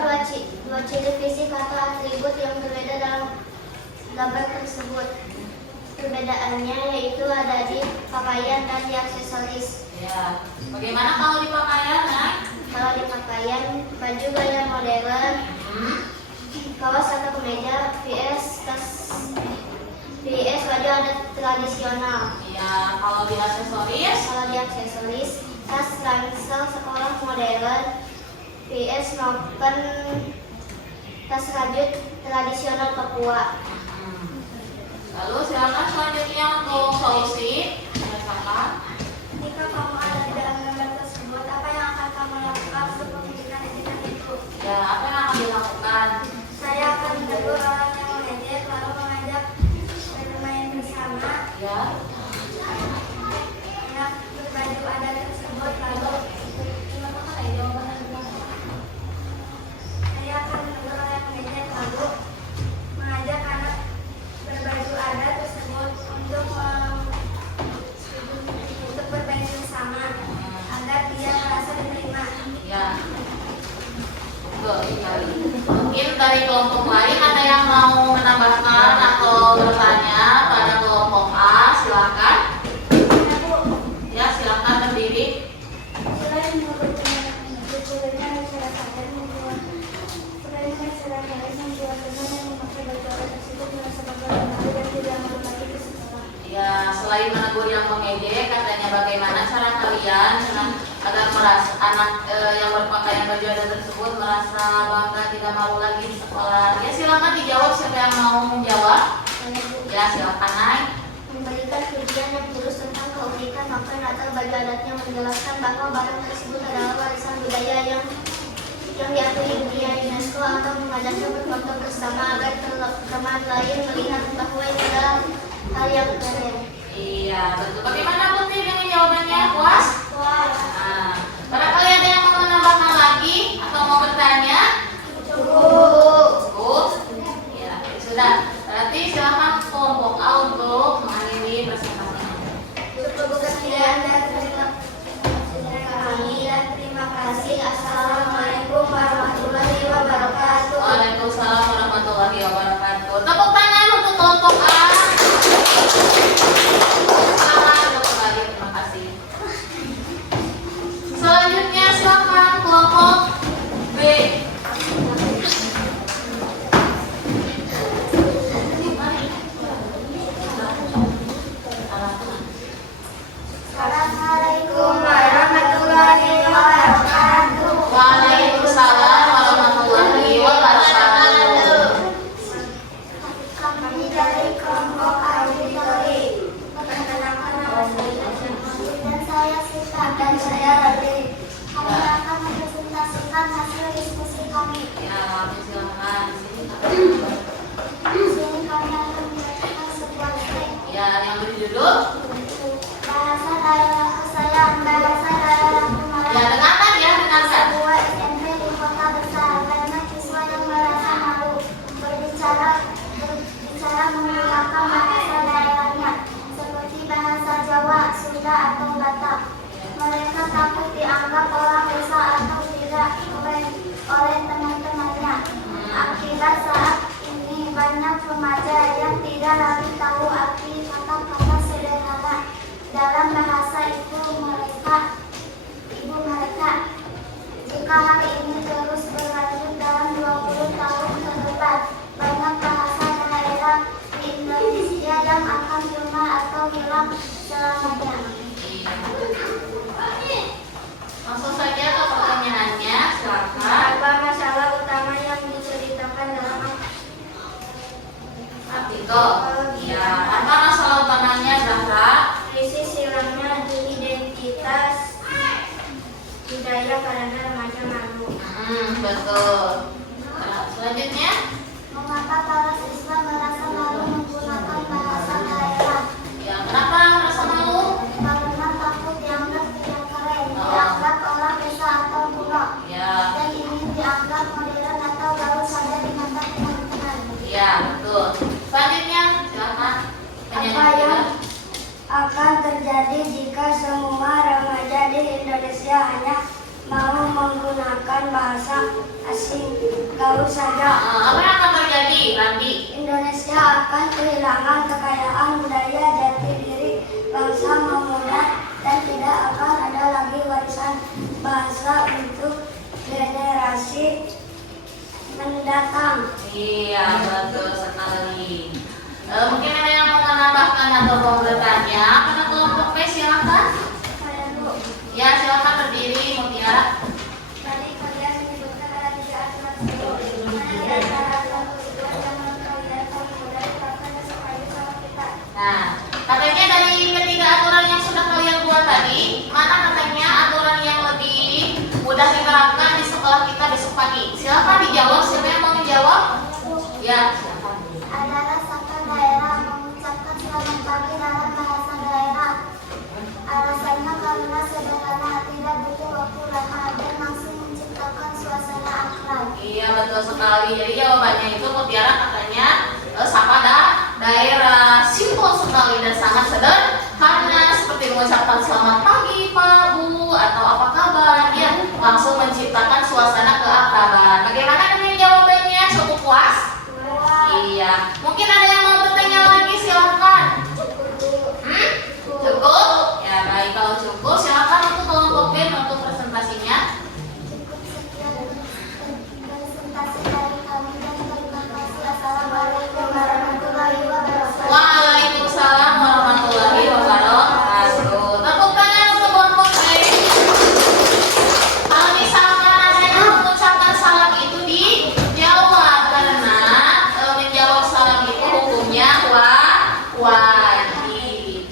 dua ciri fisik atau atribut yang berbeda dalam gambar tersebut. Perbedaannya yaitu ada di pakaian dan di aksesoris. Ya. Bagaimana kalau di pakaian, Nay? Kalau di pakaian, baju gaya modern, kaos atau kemeja, vs baju adat tradisional. Ya, kalau di aksesoris. Kalau di aksesoris, tas ransel sekolah modern, vs noken tas rajut tradisional Papua. Lalu silakan selanjutnya untuk solusi. Silakan. Jika kamu ada di dalam gambar tersebut, apa yang akan kamu lakukan untuk memberikan etika itu? Ya, apa yang akan dilakukan? Saya akan menegur orang yang mengejek, lalu mengajak bermain bersama. Ya. Anak berbaju adat tersebut, lalu saya akan menegur orang yang mengejek, lalu mengajak anak berbaju adat tersebut untuk bermain bersama agar dia merasa diterima. Ya. Betul sekali. Mungkin dari kelompok lain ada yang mau menambahkan atau bertanya pada kelompok A, silakan. Ya, silakan berdiri. Selain membuatnya masyarakat membuat teman yang memakai baju adat tersebut merasa bangga dan malu dan tidak mau lagi ke sekolah. Ya, selain menegur yang mengejek, katanya bagaimana cara kalian agar merasa anak yang berpakaian baju adat tersebut merasa bangga, tidak malu lagi di sekolah. Ya, silakan dijawab siapa yang mau menjawab. Ya, silakan naik. Memberikan pujian yang tulus tentang keunikan pakaian atau baju adatnya, menjelaskan bahwa barang tersebut adalah warisan budaya yang diakui dunia UNESCO, atau mengajaknya berfoto bersama agar teman lain melihat bahwa ini adalah hal yang keren. Iya, betul. Bagaimana Putri dengan jawabannya? Puas? Wah, Nah, barangkali ada yang mau menambahkan lagi atau mau bertanya? cukup. Cukup? Ya, sudah. Berarti silakan kelompok A untuk mengakhiri presentasinya. Cukup sekian dan terima kami dan terima kasih. Assalamualaikum warahmatullahi wabarakatuh. Waalaikumsalam warahmatullahi wabarakatuh. Tepuk tangan untuk kelompok A. Selamat kembali, terima kasih. Selanjutnya silakan kelompok B. Assalamualaikum warahmatullahi wabarakatuh. Waalaikumsalam warahmatullahi wabarakatuh. dan saya Radhi. Kami akan mempresentasikan hasil diskusi kami. Ya, silakan. Di sini kami akan membacakan sebuah teks. Ya, yang berjudul. Bahasa daerah kesayangan, bahasa daerahku Ya, Malang. dengarkan ya, dengarkan. Sebuah SMP di kota besar, banyak siswa yang merasa malu berbicara menggunakan bahasa daerahnya seperti bahasa Jawa, Sunda atau Batak. Mereka takut dianggap orang desa atau tidak oleh teman-temannya. Akibat saat ini banyak remaja yang tidak lagi tahu arti kata-kata sederhana dalam bahasa ibu mereka. Jika hal ini terus berlanjut dalam 20 tahun ke depan, banyak bahasa daerah di Indonesia yang akan punah atau hilang selamanya. Langsung saja ke pertanyaannya, silakan. Apa masalah utama yang diceritakan dalam Artikel. Ya, apa masalah utamanya, Zahra? krisis hilangnya identitas budaya karena remaja malu? Betul. Nah, selanjutnya, Mengapa para siswa merasa malu menggunakan bahasa daerah? ya kenapa merasa malu? Karena takut dianggap tidak keren, dianggap orang desa atau kuno, Ya, dan ingin dianggap modern atau baru saja di mata teman-teman. ya betul. Selanjutnya, silakan. Apa yang akan terjadi jika semua remaja di Indonesia hanya mau menggunakan bahasa asing baru saja? Apa yang akan terjadi, Randi? Indonesia akan kehilangan kekayaan budaya jati diri bangsa memuda dan tidak akan ada lagi warisan bahasa untuk generasi mendatang. Iya, betul sekali. Mungkin ada yang mau menambahkan atau mau bertanya pada kelompok B, silakan. Saya Bu, Ya, silakan berdiri, Mutiara. tadi kalian menyebutkan ada 3 aturan tersebut. Mana di antara aturan tersebut yang menurut kalian paling mudah diterapkan besok pagi sama kita? Nah, katanya dari ketiga aturan yang sudah kalian buat tadi, mana katanya aturan yang lebih mudah diterapkan di sekolah kita besok pagi? Silakan dijawab. Siapa yang mau menjawab? Ya, silakan. Adalah satu daerah mengucapkan selamat pagi dalam bahasa daerah. Alasannya karena sederhana, tidak butuh waktu lama dan langsung menciptakan suasana akrab. Iya, betul sekali. Jadi jawabannya itu Mutiara katanya sama daerah, simpel sekali dan sangat sederhana, seperti mengucapkan selamat pagi Pak, Bu, atau apa kabar, ya langsung menciptakan suasana keakraban. Bagaimana dengan jawabannya? Cukup puas? Iya. Mungkin ada yang mau bertanya lagi, silakan. Cukup? Ya baik, kalau cukup silakan untuk kelompok B untuk presentasinya. Cukup sekian presentasi dari kami dan terima kasih. Assalamualaikum warahmatullahi wabarakatuh. Waalaikumsalam warahmatullahi wabarakatuh. Tepuk tangan untuk kelompok B. Kalau misalkan ada yang mengucapkan salam itu dijawab, karena menjawab salam itu hukumnya wajib.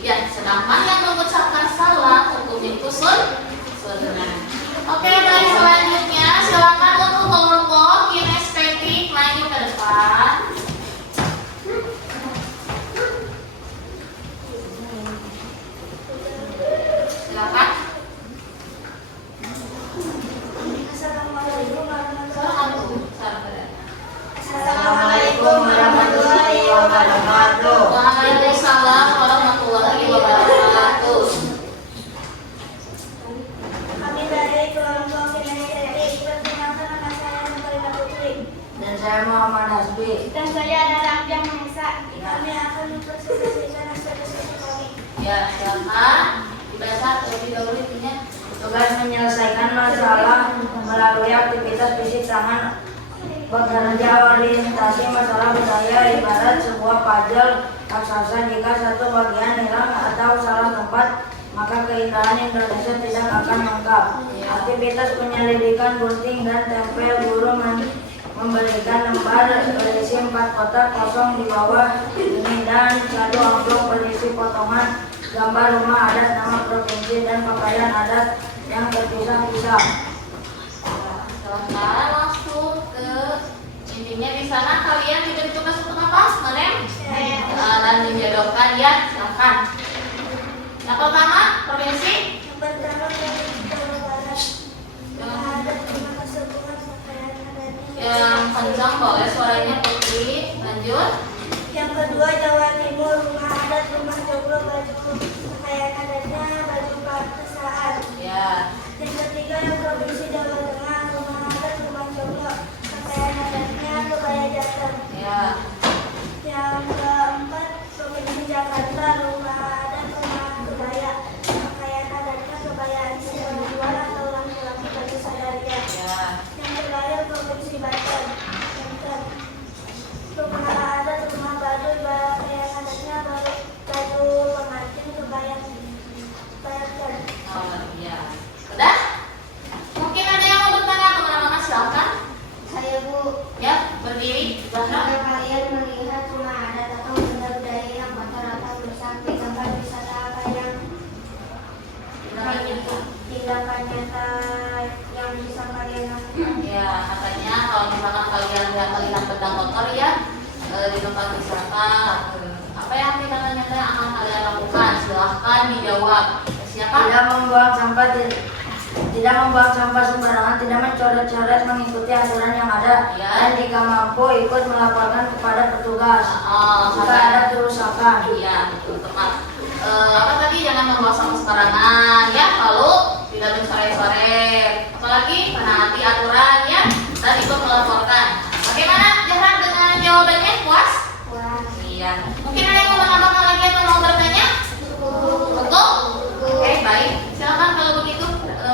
Ya, sedangkan yang mengucapkan salam hukumnya itu sunnah. Oke, baik, selanjutnya silakan untuk kelompok kinestetik maju ke depan. Silakan. Assalamualaikum warahmatullahi wabarakatuh. Assalamualaikum warahmatullahi wabarakatuh. Waalaikumsalam warahmatullahi wabarakatuh. Kami dari kelompok kinestetik. Perkenalkan nama saya Nurina Putri. Dan saya Muhammad Hasbi. Dan saya adalah Abdiang Mahesa. Kami akan mempresentasikan hasil diskusi kami. Ya, silakan. Dibaca terlebih dahulu intinya. Tugas menyelesaikan masalah melalui aktivitas fisik tangan. Bekerja orientasi masalah budaya ibarat sebuah puzzle raksasa. Jika satu bagian hilang atau salah tempat, maka keindahan Indonesia tidak akan lengkap. Aktivitas penyelidikan gunting dan tempel. Guru memberikan lembar berisi 4 kotak kosong di bawah ini dan 1 amplop berisi potongan gambar rumah adat, nama provinsi, dan pakaian adat yang terpisah-pisah. Silahkan langsung ke intinya. Di sana kalian diberi tugas untuk apa? Menem? Dan menjodohkan ya, silahkan. Yang pertama, provinsi. Yang pertama provinsi Jawa Barat. Rumah adat, rumah kesubuhan, pakaian adatnya. Yang panjang boleh suaranya Putri. Lanjut. Yang kedua Jawa Timur, rumah adat, rumah joglo, baju pakaian adatnya, baju pedesaan. Ya. Yang ketiga yang provinsi Jawa Tengah, rumah adat, rumah joglo, pakaian adatnya, kebaya jateng. Ya. Yang keempat provinsi Jakarta, rumah adat, rumah kebaya, pakaian adatnya, kebaya perempuan atau laki-laki, baju sadaria. Ya. Yang terakhir provinsi Banten, rumah adat, rumah baduy, pakaian adatnya, baju pengantin, kebaya jateng. Oh, iya. Udah? Mungkin ada yang mau bertanya kemana-mana, silahkan. Saya Bu, Ya, berdiri. Zahra. jika kalian melihat rumah adat atau benda budaya yang kotor atau rusak di tempat wisata, apa yang tindakan nyata yang bisa kalian lakukan? Ya, katanya kalau misalkan kalian melihat benda kotor ya di tempat wisata, apa yang tindakan nyata yang akan kalian lakukan? Silahkan dijawab. Siapa? Tidak membuang sampah sembarangan, tidak mencoret-coret, mengikuti aturan yang ada, Ya. dan jika mampu ikut melaporkan kepada petugas jika ada kerusakan. Iya, betul tepat. Apa tadi, jangan membuang sampah sembarangan ya, lalu tidak mencoret-coret, apalagi menaati aturan ya, dan ikut melaporkan. Bagaimana Zahra dengan jawabannya? Puas? Wah, Iya. Mungkin ada yang mau menambahkan lagi atau mau bertanya? Betul? Oke, baik. Silakan kalau begitu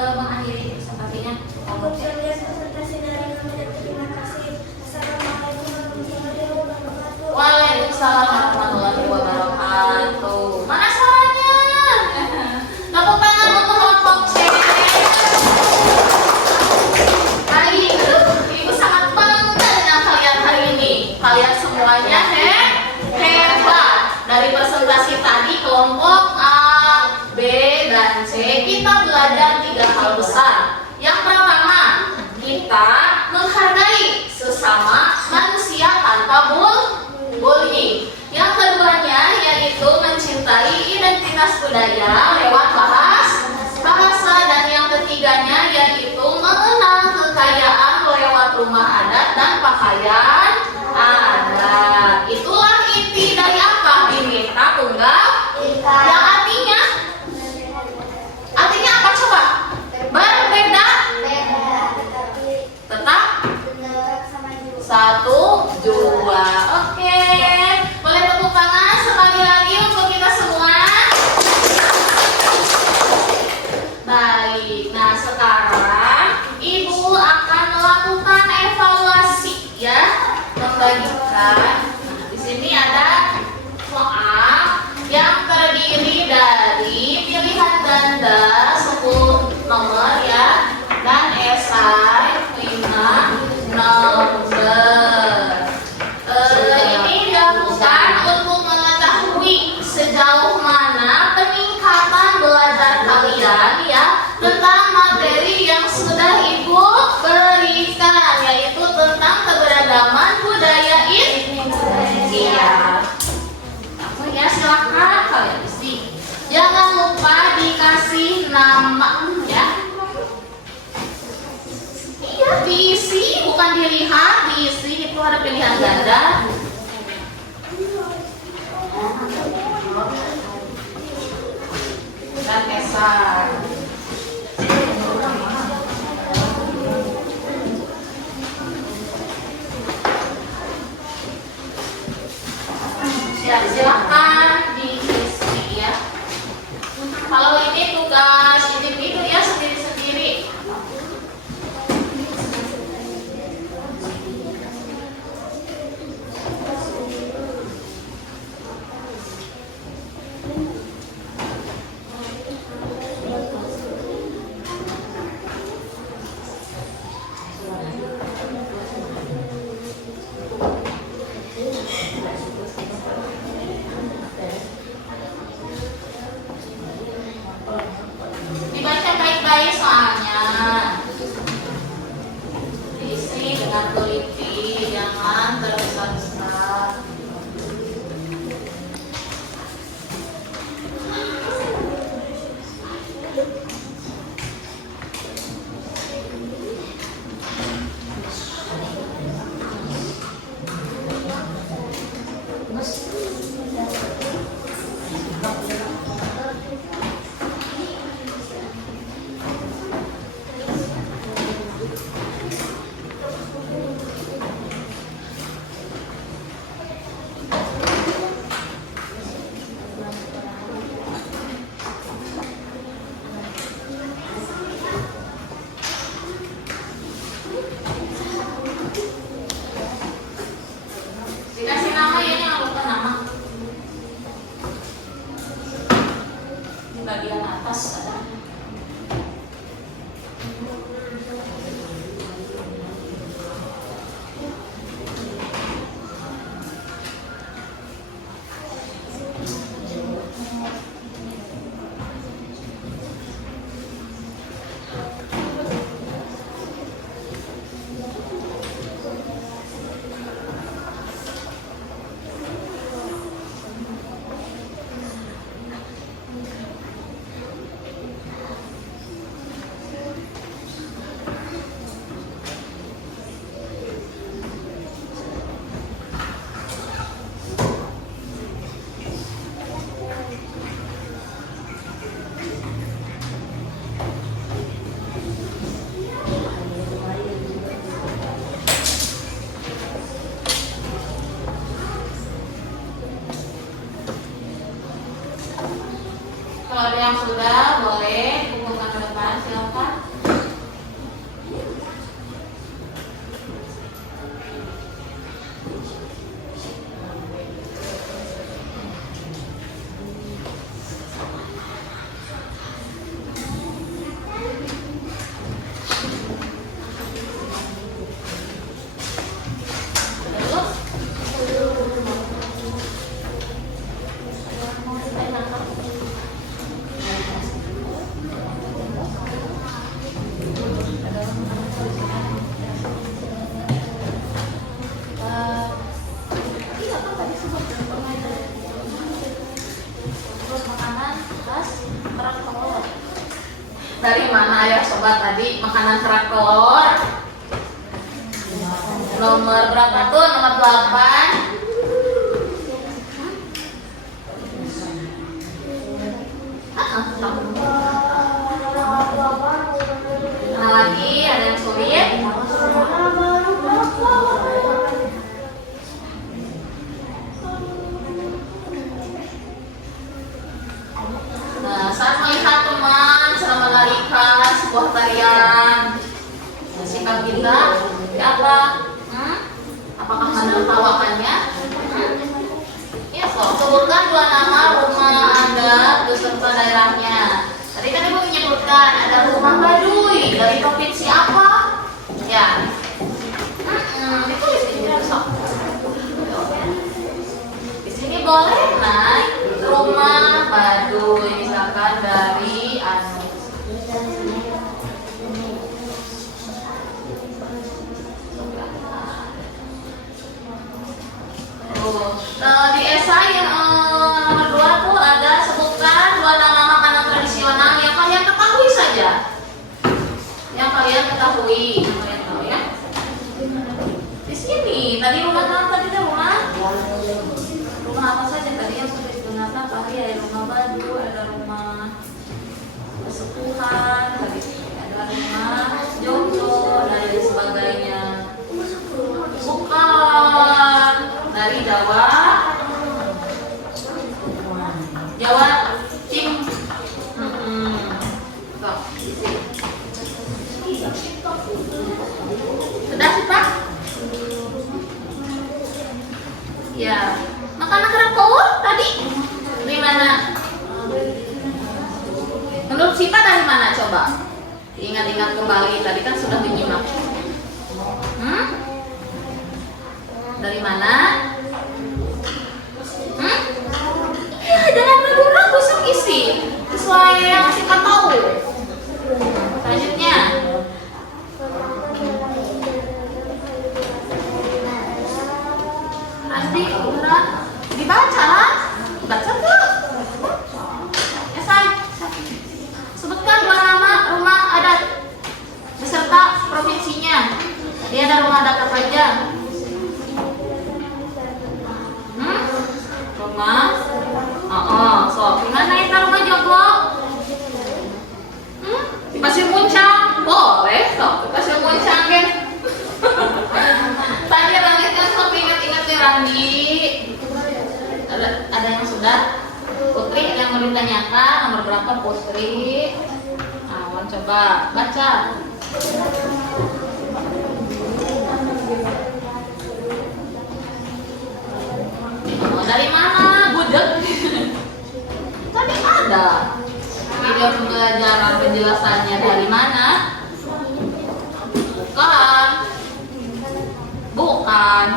mengakhiri presentasinya. untuk kalian presentasi dari kami dan terima kasih. Assalamualaikum warahmatullahi wabarakatuh. Waalaikumsalam warahmatullahi wabarakatuh. Mana suaranya? Tepuk tangan untuk kelompok C. Hari ini, Ibu sangat bangga dengan kalian hari ini. Kalian semuanya hebat. Dari presentasi tadi kelompok A, B, dan C, kita belajar 3 hal besar. Yang pertama, kita menghargai sesama manusia tanpa bullying. Yang keduanya yaitu mencintai identitas budaya lewat bahasa, dan yang ketiganya yaitu mengenal kekayaan lewat rumah adat dan pakaian adat. Itulah inti dari apa? Bhinneka Tunggal Ika. Yang artinya apa coba? Berbeda tetap satu dua. Oke, boleh tepuk tangan sekali lagi untuk kita semua. Baik, nah sekarang Ibu akan melakukan evaluasi ya, membagikan. Nah, di sini ada soal yang terdiri dari pilihan ganda 10 nomor ya, dan esai 5 nomor. Ini dilakukan untuk mengetahui sejauh mana peningkatan belajar kalian ya tentang materi yang sudah Ibu berikan, yaitu tentang keberagaman budaya Indonesia. Ya, silakan kalian isi. Jangan lupa dikasih nama ya. Iya, diisi, bukan dilihat, diisi. Itu ada pilihan ganda. Dan esai. Ya, silahkan diisi ya. Kalau ini tugas individu ya, sendiri-sendiri. Kalau ada yang sudah, boleh kumpulkan ke depan, silakan. Dari mana ya sobat tadi makanan kerak telur? Nomor berapa tuh? Nomor 8. Nah, lagi ada yang sulit? Nah, saat melihat teman sedang menarikan sebuah tarian, sikap kita apa? Apakah menertawakannya? Ya, sebutkan 2 nama rumah Anda beserta daerahnya. Tadi kan Ibu menyebutkan ada rumah Baduy dari provinsi apa? Ya. Ditulis di sini besok. Di sini boleh naik rumah Baduy misalkan dari anu. Nah, di esai yang nomor 2 tuh ada sebutkan 2 nama makanan tradisional yang kalian ketahui saja. Yang kalian ketahui, ya. Di sini tadi rumah apa tadi rumah? Rumah apa saja tadi yang sudah digunakan? Tadi ada rumah Badu, ada rumah Pesepuhan, tadi ada rumah Jojo dan lain sebagainya. Bukan dari Jawa Tim. Sudah sih Pak? Ya. Makanan kerak telur tadi dari mana? Menurut Sita dari mana coba? Ingat-ingat kembali, tadi kan sudah menyimak. Dari mana? Ya, jangan ragu-ragu, sok isi sesuai yang kita tahu. Selanjutnya, Andi, berat dibaca, baca tuh. Ya say, sebutkan 2 nama rumah adat beserta provinsinya. Dia ada rumah adat apa aja? Rumah so gimana itu rumah Joglo? Di Pasir Muncang boleh sok di Pasir Muncang kan. Tadi langit kan sok ingat-ingat ya Randi. Ada yang sudah? Putri ada yang mau ditanyakan nomor berapa Putri? Awan coba baca. Dari mana budek? Tadi ada video pembelajaran penjelasannya dari mana? Bukan.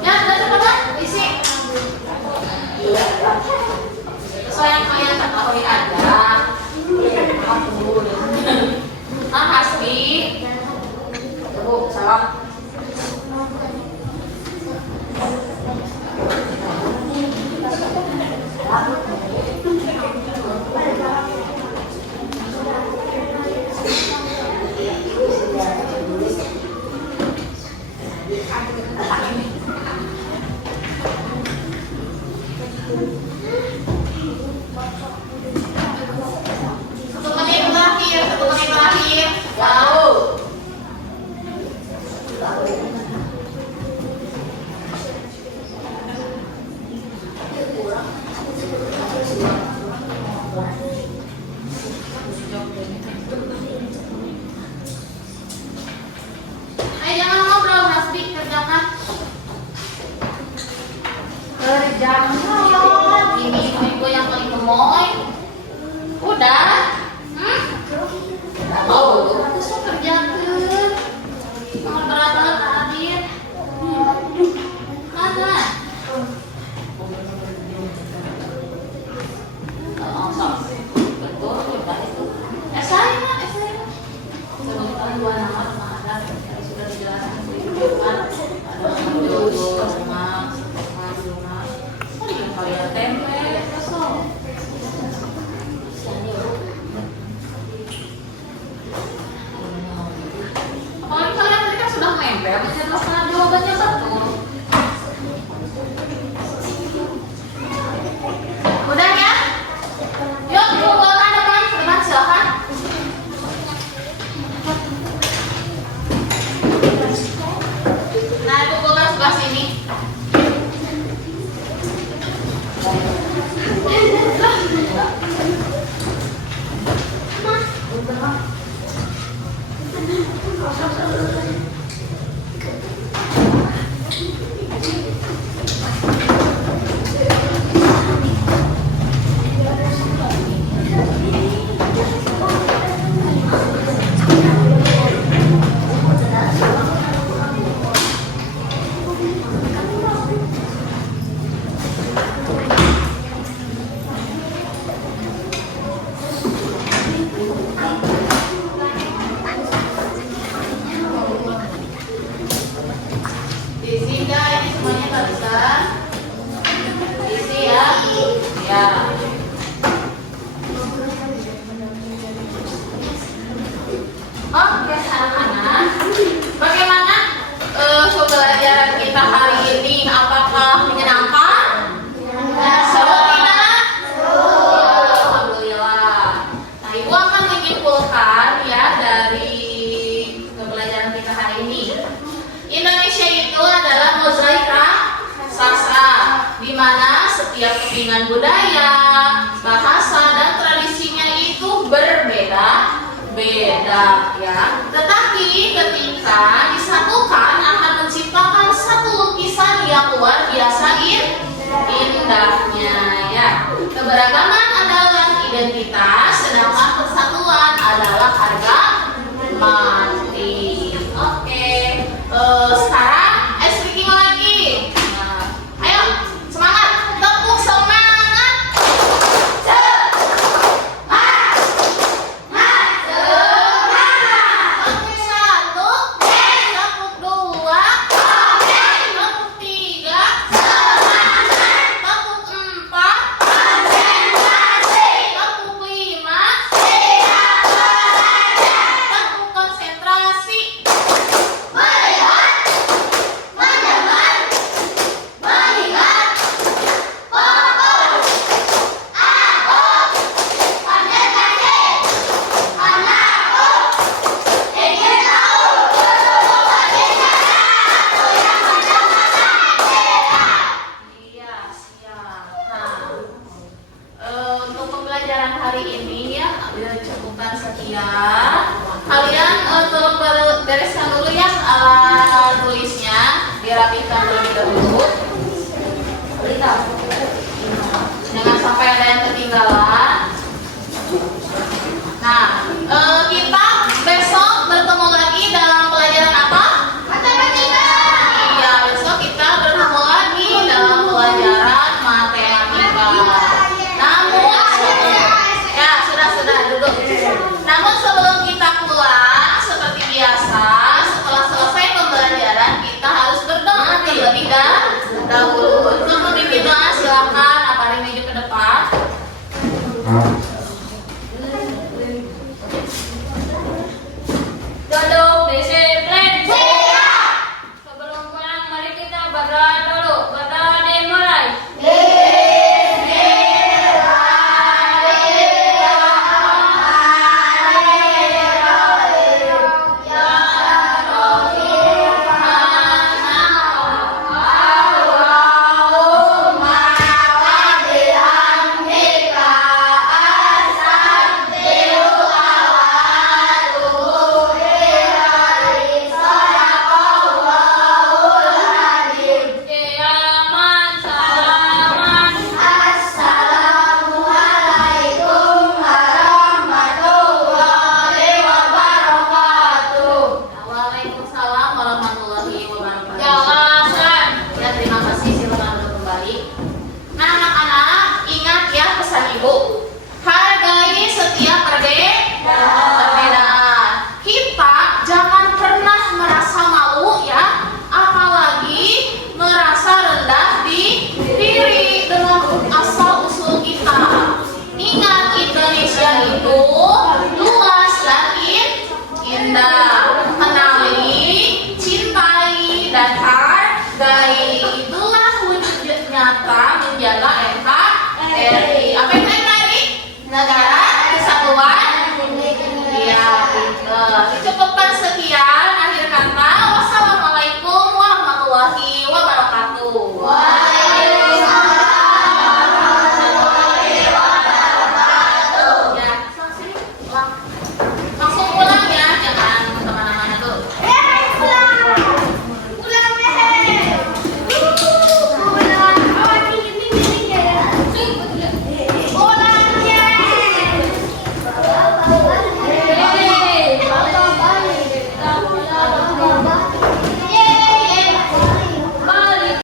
Ya sudah coba isi. Sesuai yang kalian ketahui aja. Hasbi. Bu, salam. Satu menit terakhir. Wow. Jangan, ini ibu yang paling gemoy. Udah? Udah mau, terus kerjakan. Nomor berapa Adit? Mana? Oh, sok. Betul, udah itu. Esai. Sebutkan dua nama ada yang sudah dijelaskan di depan. Ada jodoh, rumah. Oh, ini kalian tempe, kosong. Apalagi kalian tadi kan sudah nempel, menjelaskan jawabannya betul. Udah ya? Yuk, kumpulkan depan, silakan. Nah, kumpulkan sebelah sini. Diisi enggak? Ini semuanya nggak bisa. Diisi ya. Ya. Oke anak-anak, bagaimana pembelajaran kita hari ini? Apakah menyenangkan? Seru tidak? Alhamdulillah. Nah, ibu akan menyimpulkan ya dari pembelajaran kita hari ini. Indonesia itu adalah mozaik raksasa, di mana setiap kepingan budaya, bahasa dan tradisinya itu berbeda ya. Tetapi ketika disatukan akan menciptakan satu lukisan yang luar biasa indahnya ya. Keberagaman adalah identitas, sedangkan persatuan adalah harga mati. Oke. Sekarang speaking lagi. Nah, ayo semangat, tepuk semangat. Tepuk satu, tepuk dua, tepuk tiga, tepuk empat, tepuk lima, tepuk konsentrasi. Iya, siap. Nah, untuk pembelajaran hari ini ya, cukupkan sekian. Kalian tolong bereskan dulu ya alat tulisnya, dirapikan terlebih dahulu. Jangan sampai ada yang ketinggalan. Nah, kita besok bertemu lagi dalam pelajaran apa? Matematika. Iya, besok kita bertemu lagi dalam pelajaran matematika. Namun, ya sudah duduk. Namun sebelum kita pulang, seperti biasa, setelah selesai pembelajaran kita harus berdoa terlebih dahulu. Untuk memimpin doa silakan aparin meja ke depan. Duduk disiplin. Sebelum pulang mari kita berdoa dulu. Berdoa dimulai. itulah wujud nyata menjaga NKRI. Apa itu NKRI? Negara